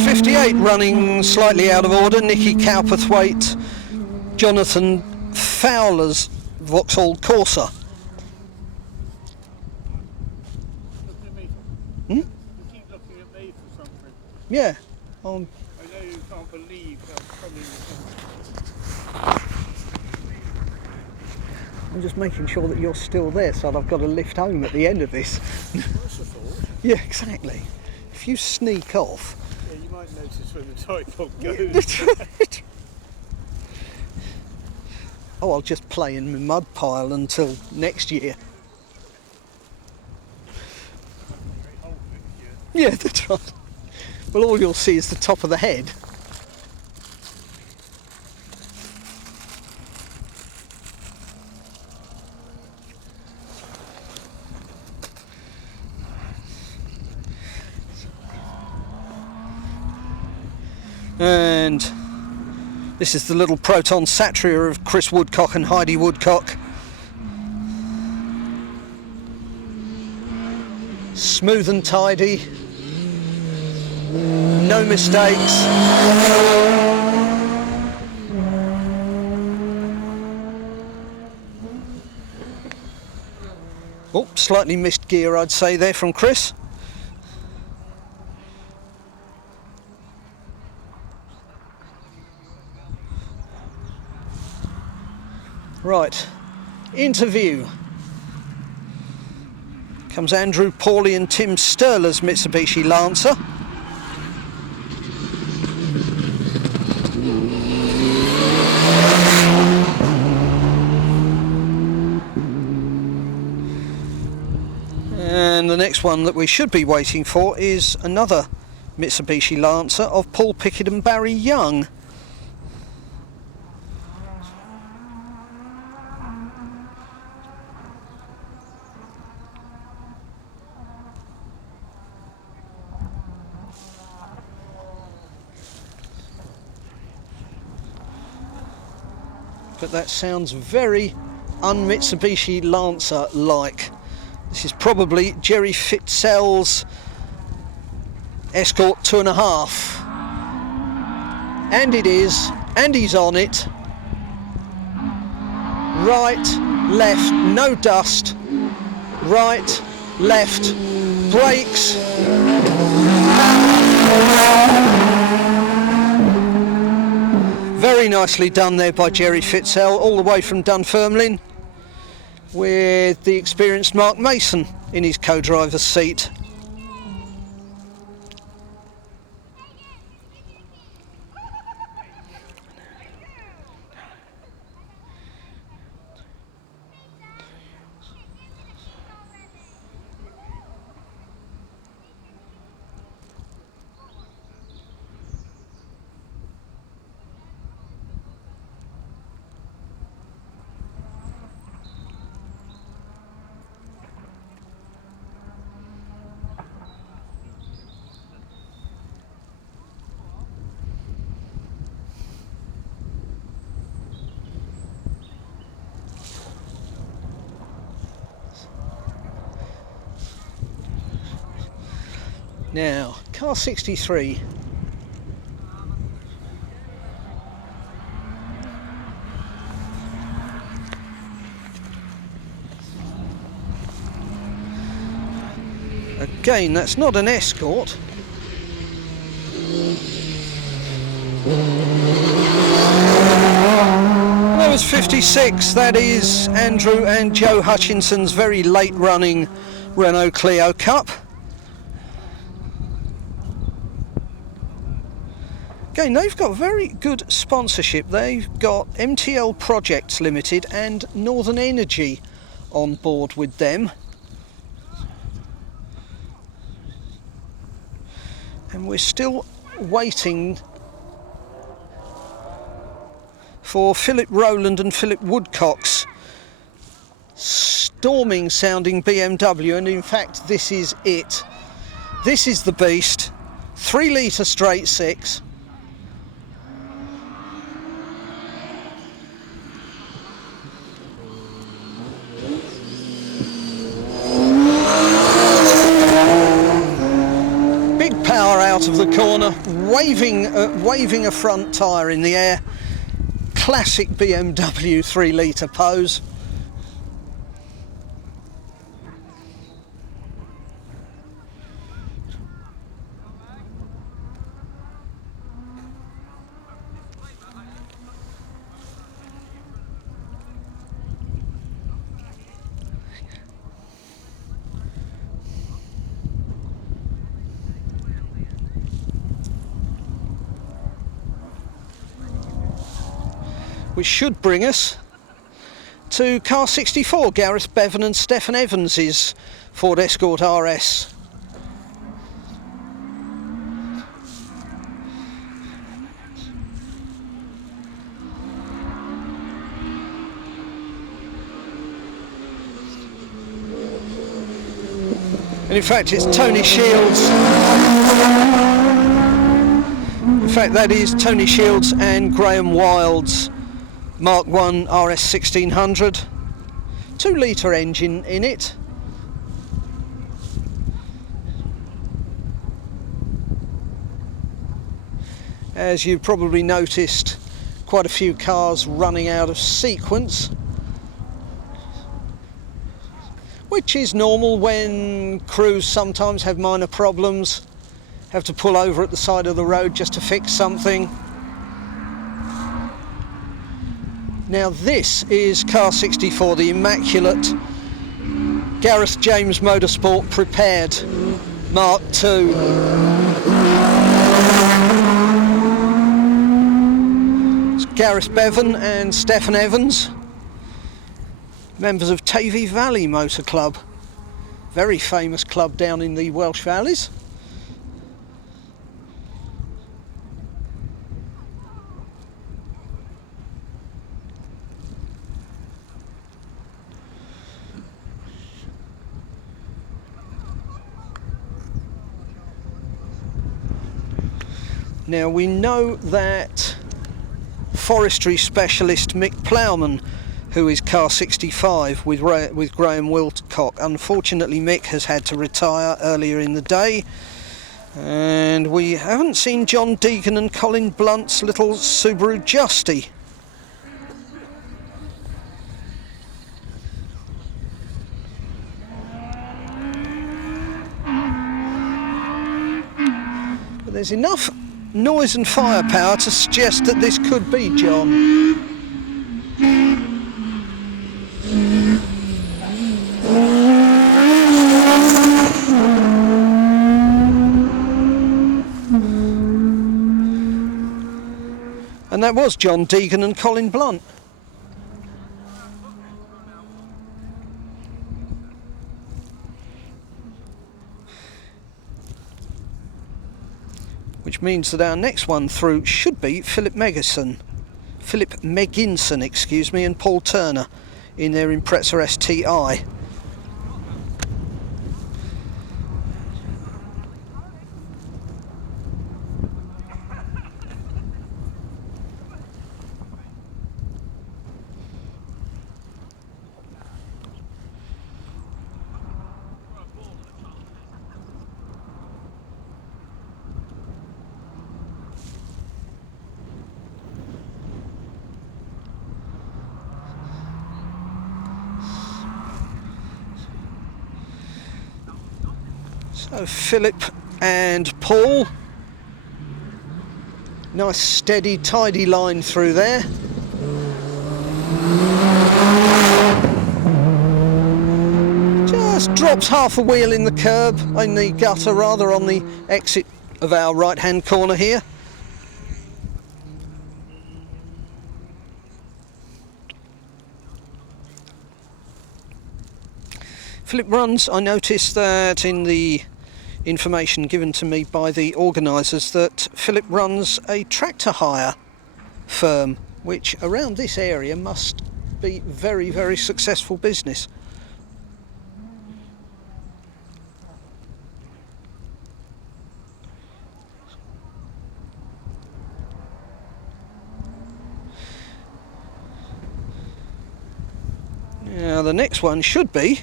58 running slightly out of order. Nicky Cowperthwaite, Jonathan Fowler's Vauxhall Corsa. Looking at me. Hmm? You keep looking at me for something. Yeah. I know you can't believe that's probably I'm just making sure that you're still there, so I've got to lift home at the end of this. That's a thought. Yeah, exactly. If you sneak off. Yeah, you might notice when the tripod Yeah, goes. that's right. Oh, I'll just play in my mud pile until next year. Yeah, that's right. Well, all you'll see is the top of the head. And this is the little Proton Satria of Chris Woodcock and Heidi Woodcock. Smooth and tidy. No mistakes. Oh, slightly missed gear, I'd say, there from Chris. Right, interview. Comes Andrew Pawley and Tim Sterler's Mitsubishi Lancer. And the next one that we should be waiting for is another Mitsubishi Lancer of Paul Pickett and Barry Young. But that sounds very un-Mitsubishi Lancer-like. This is probably Jerry Fitzell's Escort 2.5. And it is, and he's on it. Right, left, no dust. Right, left, brakes. Very nicely done there by Jerry Fitzell, all the way from Dunfermline, with the experienced Mark Mason in his co-driver's seat. Now, car 63. Again, that's not an Escort. That was 56. That is Andrew and Joe Hutchinson's very late running Renault Clio Cup. Again, they've got very good sponsorship. They've got MTL Projects Limited and Northern Energy on board with them. And we're still waiting for Philip Rowland and Philip Woodcock's storming sounding BMW, and in fact this is it. This is the beast, 3 litre straight six. Big power out of the corner, waving a front tyre in the air. Classic BMW 3 litre pose. Which should bring us to car 64, Gareth Bevan and Stefan Evans' Ford Escort RS. And in fact it's Tony Shields. In fact that is Tony Shields and Graham Wild's Mark 1 RS 1600, 2 litre engine in it. As you probably noticed, quite a few cars running out of sequence, which is normal when crews sometimes have minor problems, have to pull over at the side of the road just to fix something. Now this is car 64, the immaculate Gareth James Motorsport prepared Mark II. It's Gareth Bevan and Stefan Evans, members of Tavy Valley Motor Club, very famous club down in the Welsh Valleys. Now we know that forestry specialist Mick Plowman, who is car 65 with Graham Wilcock. Unfortunately Mick has had to retire earlier in the day, and we haven't seen John Deegan and Colin Blunt's little Subaru Justy. But there's enough noise and firepower to suggest that this could be John. And that was John Deegan and Colin Blunt. Which means that our next one through should be Philip Megginson, and Paul Turner in their Impreza STI. So Philip and Paul, nice steady tidy line through there. Just drops half a wheel in the curb, in the gutter rather, on the exit of our right hand corner here. Philip runs, I noticed that in the information given to me by the organisers, that Philip runs a tractor hire firm, which around this area must be very, very successful business. Now the next one should be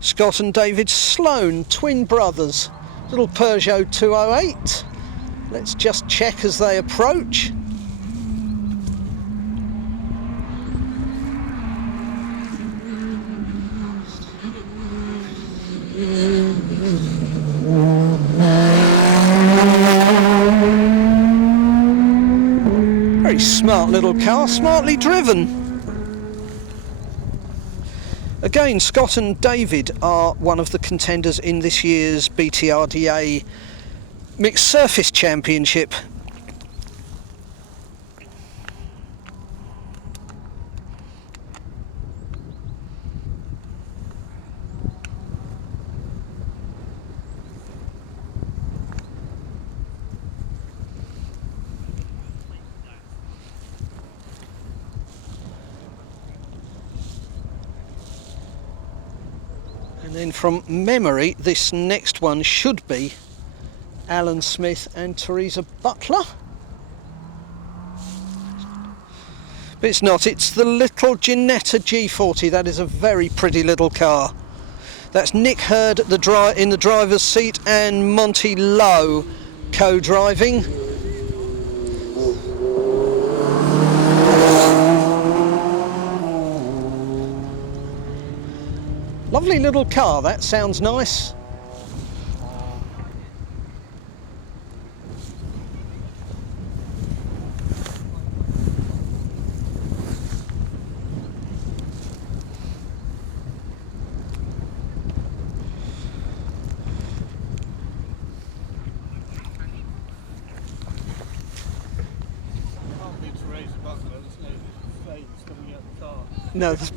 Scott and David Sloan, twin brothers. Little Peugeot 208. Let's just check as they approach. Very smart little car, smartly driven. Again, Scott and David are one of the contenders in this year's BTRDA Mixed Surface Championship. And then from memory, this next one should be Alan Smith and Teresa Butler. But it's not, it's the little Ginetta G40. That is a very pretty little car. That's Nick Hurd at in the driver's seat and Monty Lowe co-driving. Lovely little car, that sounds nice. Can't be Teresa Butler, there's no flames coming out the car. No, there's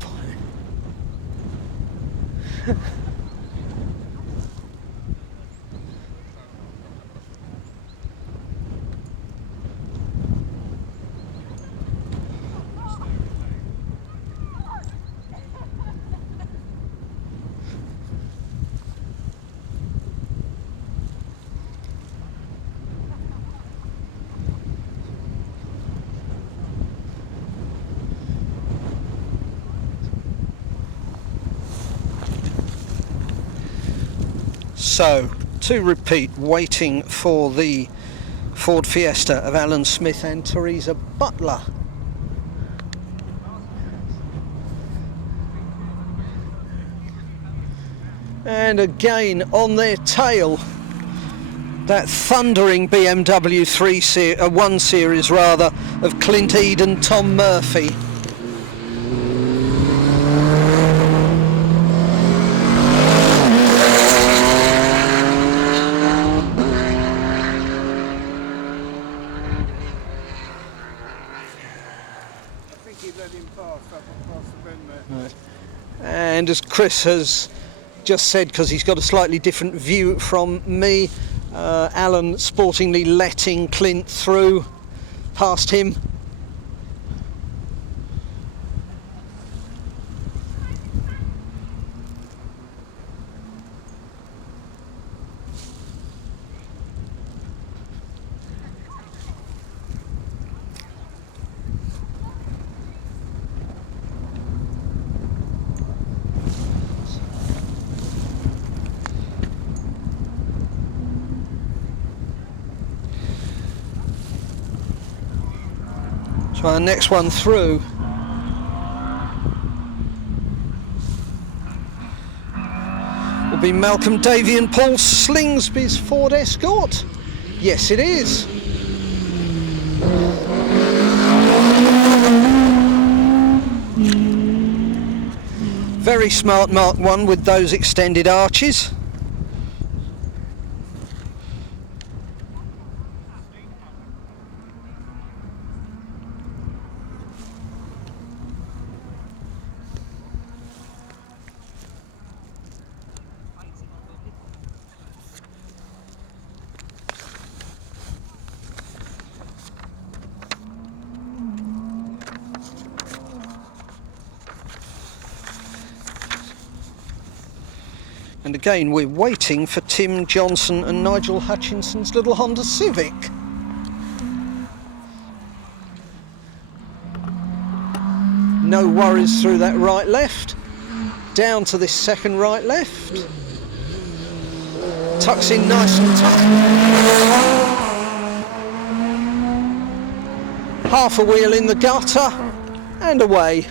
So, to repeat, waiting for the Ford Fiesta of Alan Smith and Teresa Butler. And again on their tail, that thundering BMW 1 Series rather of Clint Eden, Tom Murphy. And as Chris has just said, because he's got a slightly different view from me, Alan sportingly letting Clint through past him. So our next one through will be Malcolm Davey and Paul Slingsby's Ford Escort. Yes, it is. Very smart Mark 1 with those extended arches. And again, we're waiting for Tim Johnson and Nigel Hutchinson's little Honda Civic. no worries through that right left. Down to this second right left. Tucks in nice and tight. Half a wheel in the gutter and away.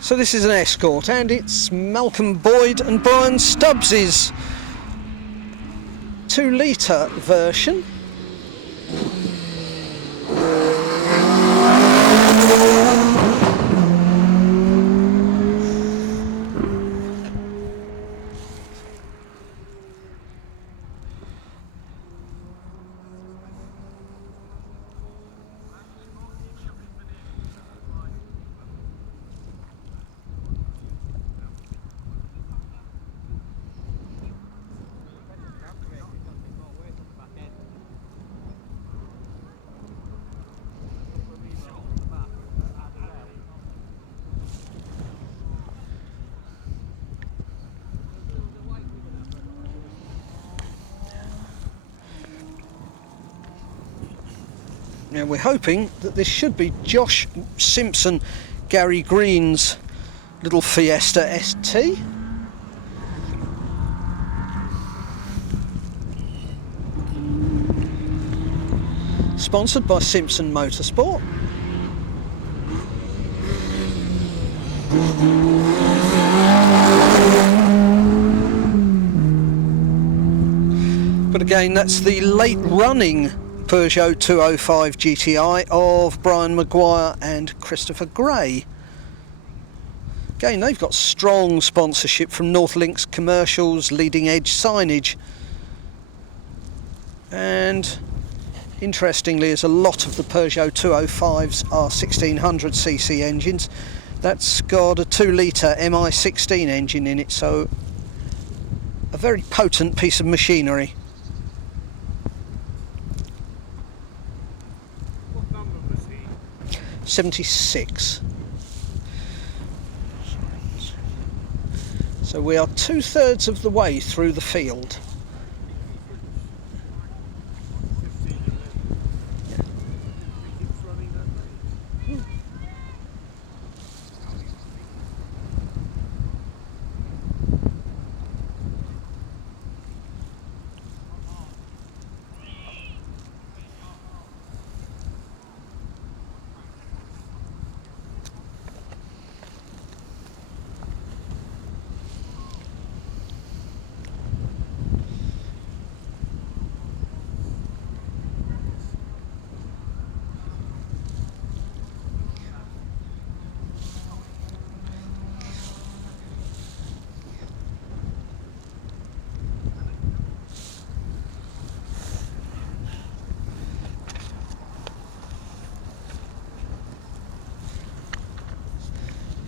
So this is an Escort, and it's Malcolm Boyd and Brian Stubbs's 2-litre version. Now we're hoping that this should be Josh Simpson, Gary Green's little Fiesta ST. Sponsored by Simpson Motorsport. But again, that's the late running Peugeot 205 GTI of Brian Maguire and Christopher Gray. Again, they've got strong sponsorship from Northlinks Commercials, Leading Edge Signage. And interestingly, as a lot of the Peugeot 205s are 1600cc engines, that's got a 2-litre MI16 engine in it, so a very potent piece of machinery. 76. So we are 2/3 of the way through the field.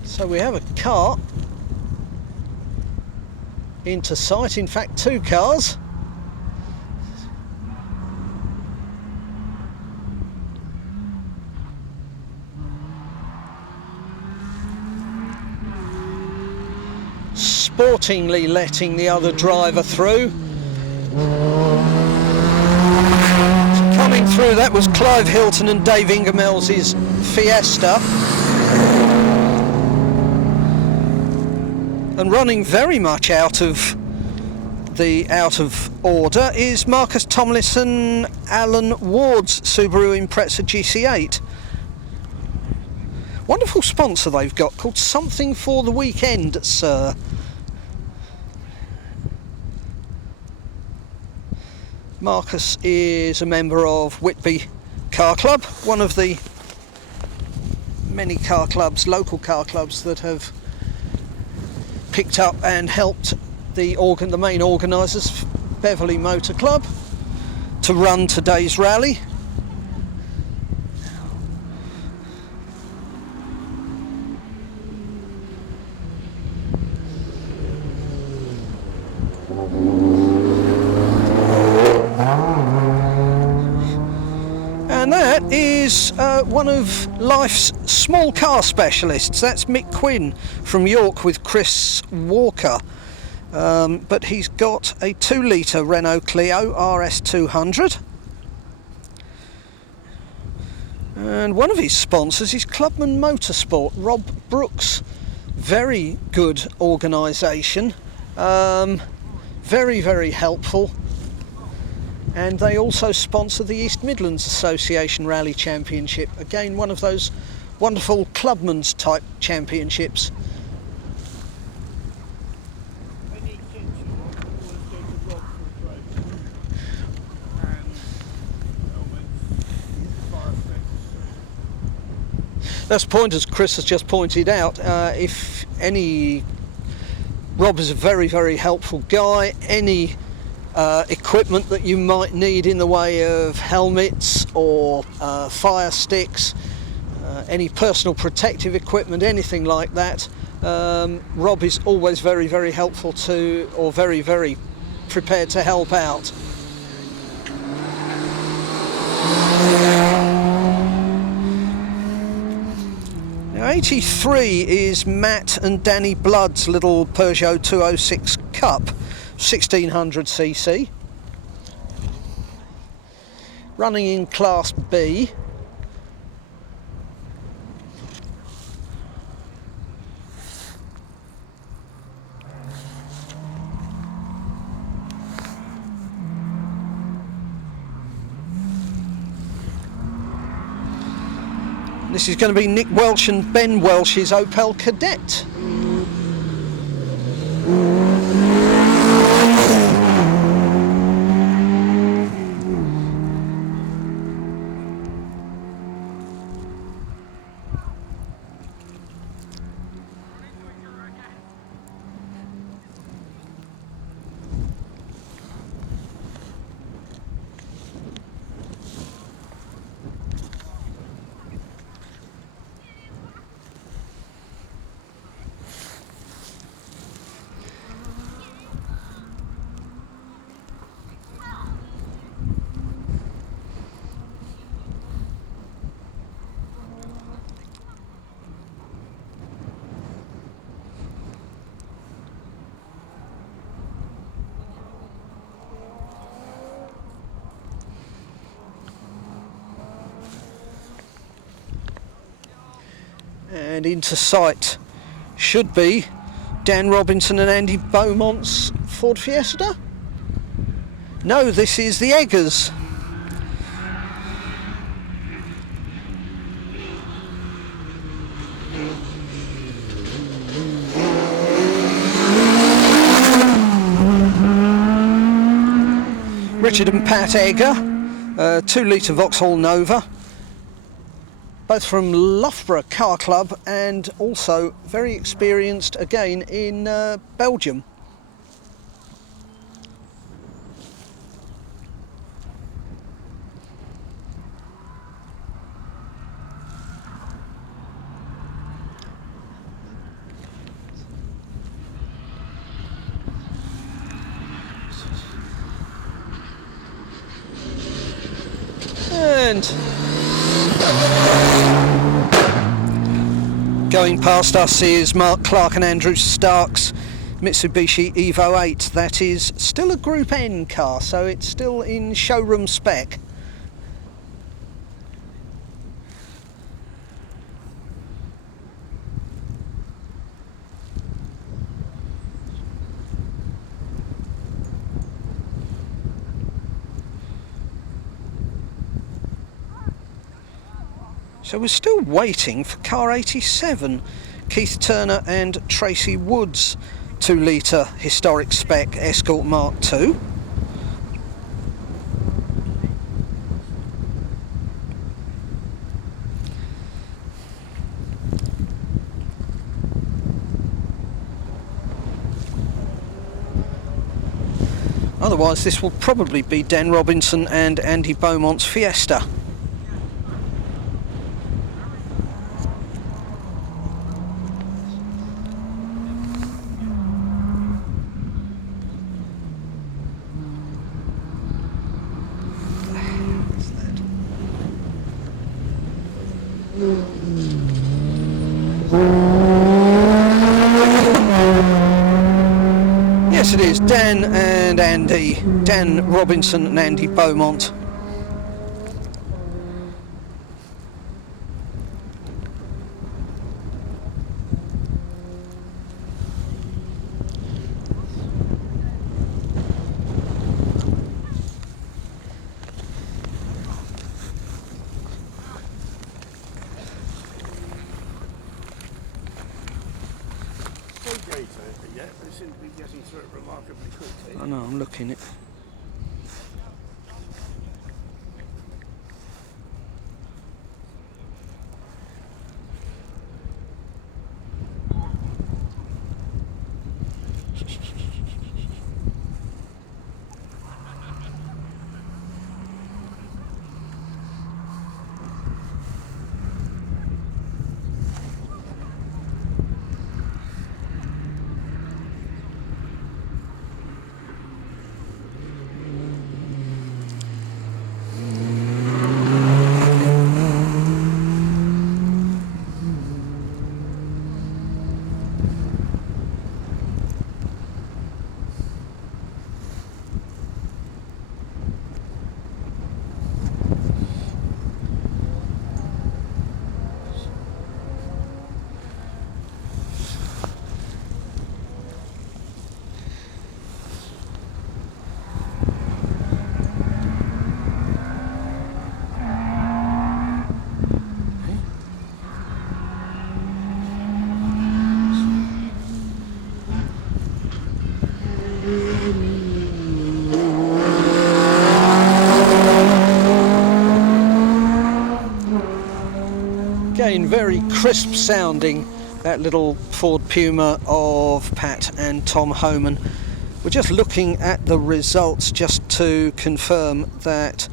So we have a car into sight, in fact 2 cars. Sportingly letting the other driver through. Coming through, that was Clive Hilton and Dave Ingemels's Fiesta. And running very much out of order is Marcus Tomlinson, Alan Ward's Subaru Impreza GC8. Wonderful sponsor they've got called Something for the Weekend, sir. Marcus is a member of Whitby Car Club, one of the many car clubs, local car clubs that have picked up and helped the main organisers, Beverley Motor Club, to run today's rally. And that is one of life's small car specialists. That's Mick Quinn from York with Chris Walker. But he's got a 2-litre Renault Clio RS200. And one of his sponsors is Clubman Motorsport, Rob Brooks. Very good organisation. Very, very helpful. And they also sponsor the East Midlands Association Rally Championship. Again, one of those wonderful Clubman's type championships. That's the point, as Chris has just pointed out. Rob is a very, very helpful guy. Any equipment that you might need in the way of helmets or fire sticks, any personal protective equipment, anything like that, Rob is always very, very helpful to, or very, very prepared to help out. Now 83 is Matt and Danny Blood's little Peugeot 206 Cup, 1600cc, running in Class B. This is going to be Nick Welsh and Ben Welsh's Opel Kadett. And into sight should be Dan Robinson and Andy Beaumont's Ford Fiesta. No, this is the Eggers. Richard and Pat Egger, 2-litre Vauxhall Nova. Both from Loughborough Car Club and also very experienced again in Belgium. And going past us is Mark Clark and Andrew Stark's Mitsubishi Evo 8. That is still a Group N car, so it's still in showroom spec. So we're still waiting for car 87, Keith Turner and Tracy Woods 2-litre historic spec Escort Mark II. Otherwise this will probably be Dan Robinson and Andy Beaumont's Fiesta. Yes, it is Dan and Andy, Dan Robinson and Andy Beaumont. Yet they seem to be getting through it remarkably quickly. I know, I'm looking at. Again, very crisp sounding, that little Ford Puma of Pat and Tom Homan. We're just looking at the results just to confirm that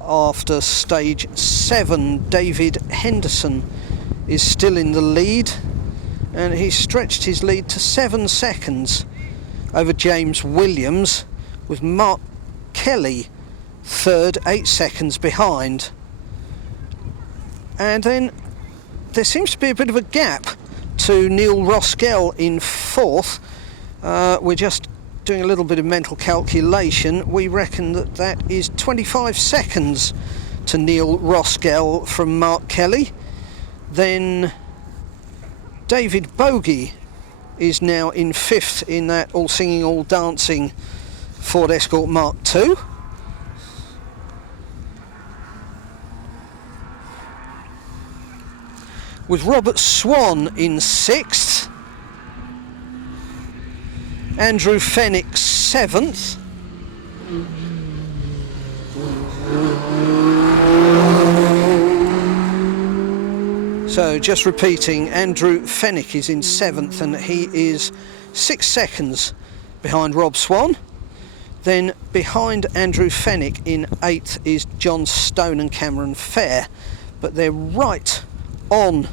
after stage 7, David Henderson is still in the lead, and he's stretched his lead to 7 seconds over James Williams, with Mark Kelly third, 8 seconds behind. And then there seems to be a bit of a gap to Neil Roskell in 4th. We're just doing a little bit of mental calculation. We reckon that that is 25 seconds to Neil Roskell from Mark Kelly. Then David Bogie is now in 5th in that all singing all dancing Ford Escort Mark II. With Robert Swan in 6th, Andrew Fenwick 7th, so just repeating, Andrew Fenwick is in 7th and he is 6 seconds behind Rob Swan. Then behind Andrew Fenwick in 8th is John Stone and Cameron Fair, but they're right on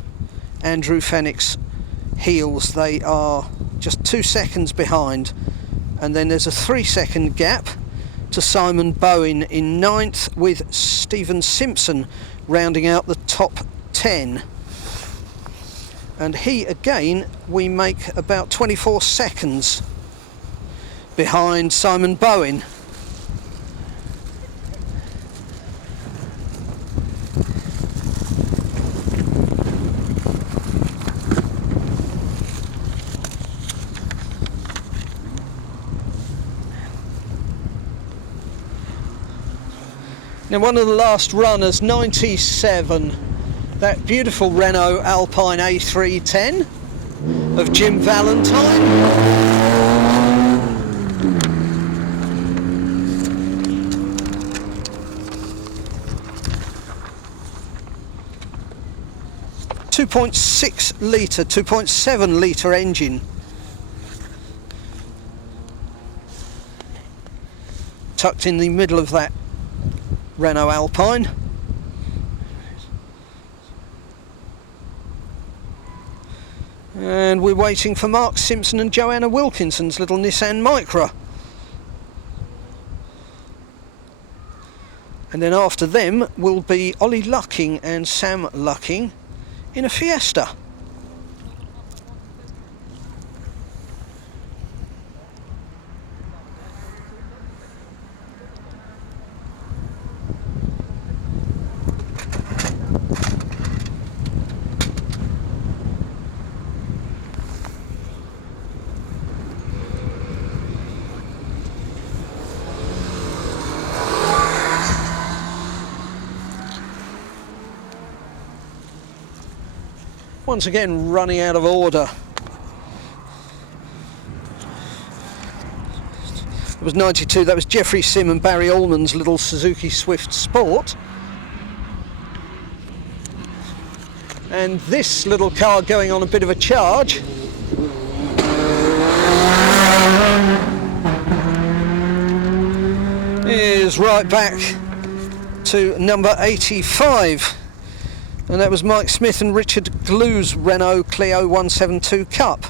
Andrew Fenwick's heels. They are just 2 seconds behind, and then there's a 3-second gap to Simon Bowen in 9th, with Stephen Simpson rounding out the top 10, and he again we make about 24 seconds behind Simon Bowen. Now, one of the last runners, 97, that beautiful Renault Alpine A310 of Jim Valentine. .6 litre, 2.7 litre engine. tucked in the middle of that Renault Alpine. And we're waiting for Mark Simpson and Joanna Wilkinson's little Nissan Micra. And then after them will be Ollie Lucking and Sam Lucking in a Fiesta. Once again running out of order. It was 92, that was Jeffrey Sim and Barry Allman's little Suzuki Swift Sport. And this little car going on a bit of a charge. Is right back to number 85. And that was Mike Smith and Richard Glue's Renault Clio 172 Cup.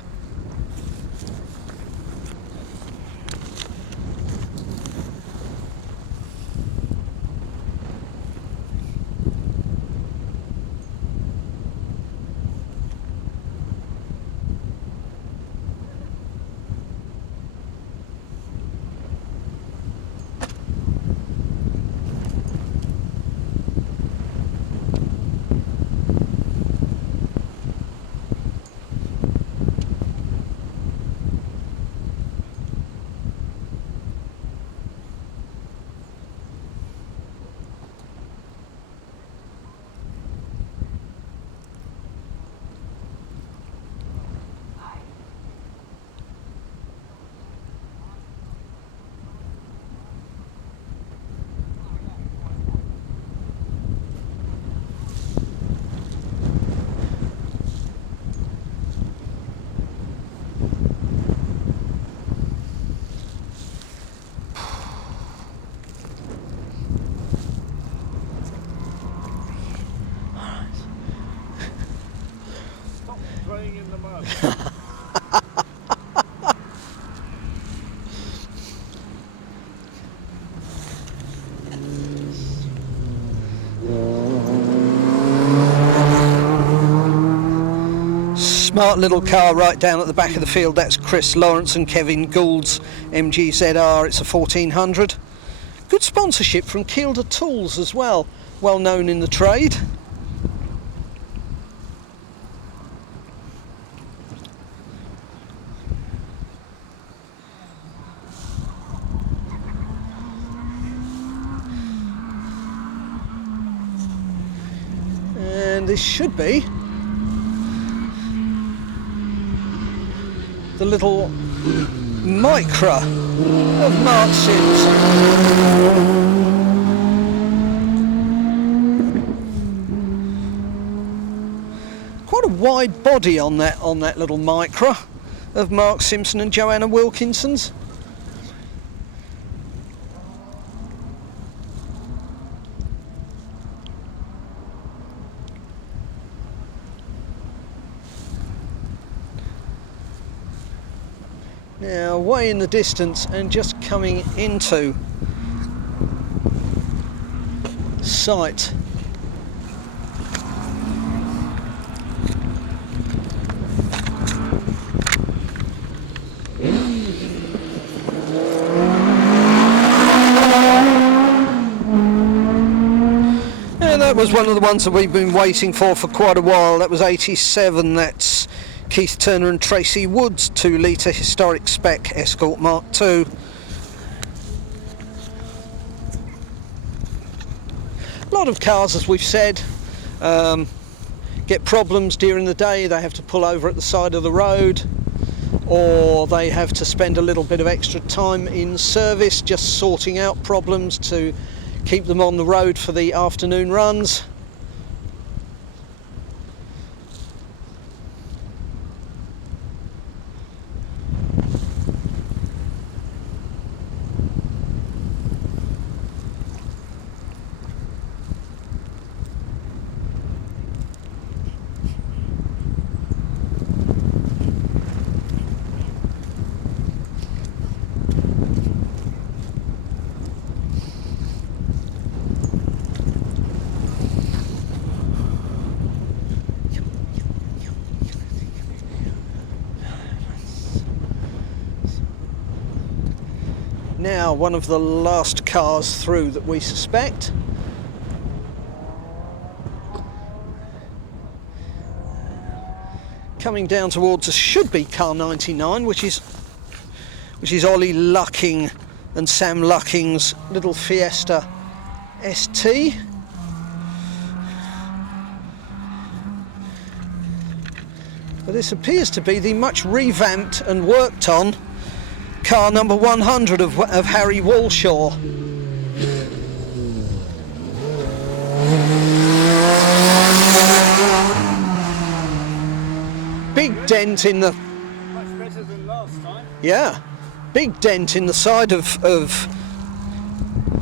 In the mud. Smart little car right down at the back of the field. That's Chris Lawrence and Kevin Gould's MGZR. It's a 1400. Good sponsorship from Kielder Tools as well, well known in the trade. And this should be the little Micra of Mark Sims. Quite a wide body on that little Micra of Mark Simpson and Joanna Wilkinson's. Now, way in the distance and just coming into sight. And that was one of the ones that we've been waiting for quite a while. That was 87. That's Keith Turner and Tracy Woods 2-litre historic spec Escort Mark II. A lot of cars, as we've said, get problems during the day. They have to pull over at the side of the road, or they have to spend a little bit of extra time in service just sorting out problems to keep them on the road for the afternoon runs. Now, one of the last cars through that we suspect. Coming down towards us should be car 99, which is Ollie Lucking and Sam Lucking's little Fiesta ST. But this appears to be the much revamped and worked on car number 100 of Harry Walshaw. Big dent in the... Much better than last time. Yeah, big dent in the side of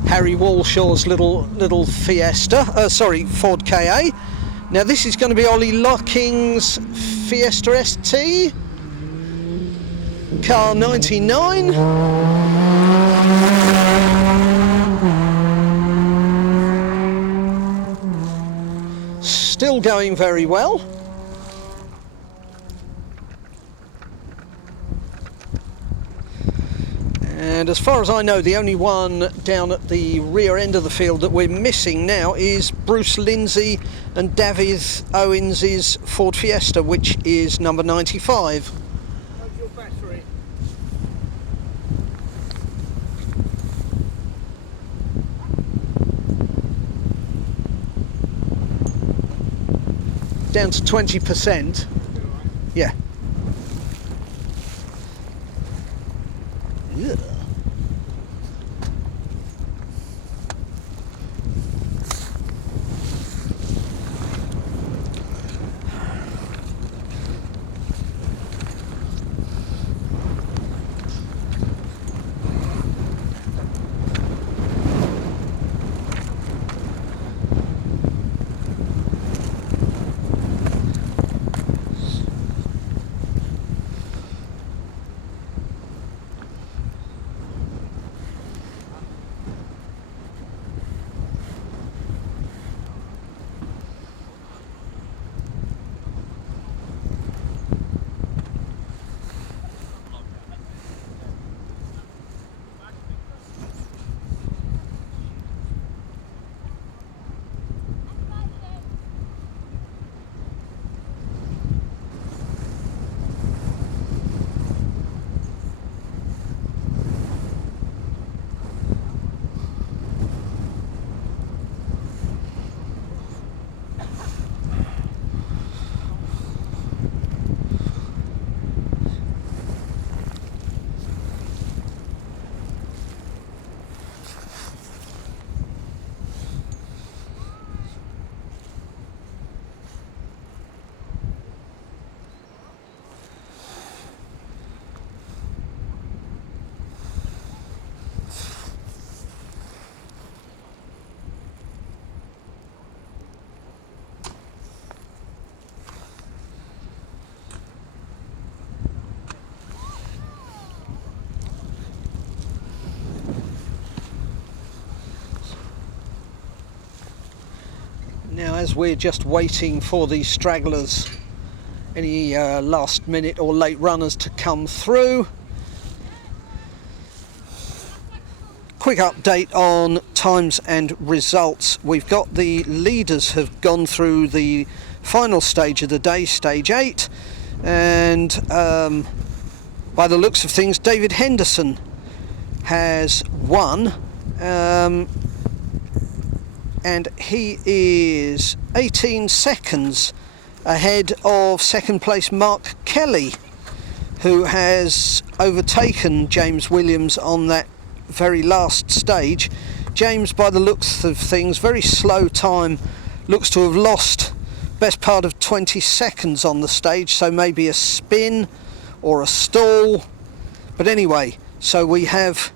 Harry Walshaw's little Fiesta, Ford KA. Now this is going to be Ollie Lucking's Fiesta ST, car 99. Still going very well. And as far as I know, the only one down at the rear end of the field that we're missing now is Bruce Lindsay and David Owens' Ford Fiesta, which is number 95. How's your battery? Down to 20%. Yeah. Yeah. Now, as we're just waiting for the stragglers, any last minute or late runners to come through, quick update on times and results. We've got the leaders have gone through the final stage of the day, stage 8, and by the looks of things, David Henderson has won. And he is 18 seconds ahead of second place Mark Kelly, who has overtaken James Williams on that very last stage. James, by the looks of things, very slow time, looks to have lost best part of 20 seconds on the stage, so maybe a spin or a stall. But anyway, so we have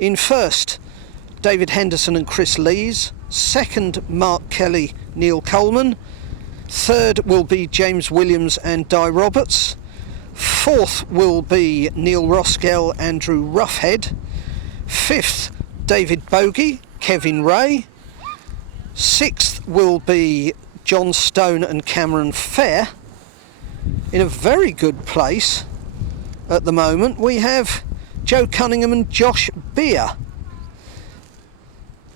in first David Henderson and Chris Lees, second Mark Kelly, Neil Coleman, third will be James Williams and Di Roberts, fourth will be Neil Roskell, Andrew Roughhead, fifth David Bogey, Kevin Ray, sixth will be John Stone and Cameron Fair. In a very good place at the moment we have Joe Cunningham and Josh Beer.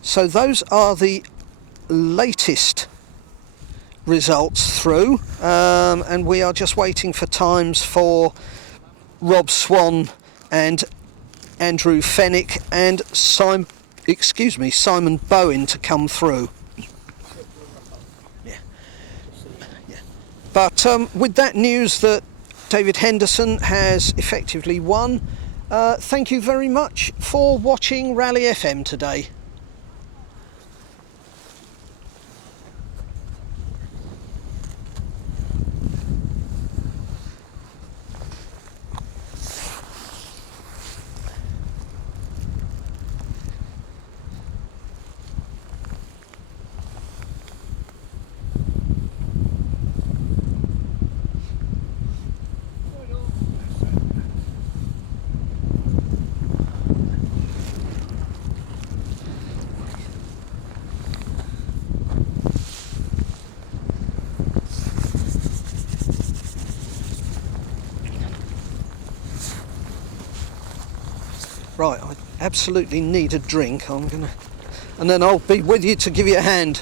So those are the latest results through, and we are just waiting for times for Rob Swan and Andrew Fennick and Simon Bowen to come through. But with that news that David Henderson has effectively won, thank you very much for watching Rally FM today. Right, I absolutely need a drink. And then I'll be with you to give you a hand.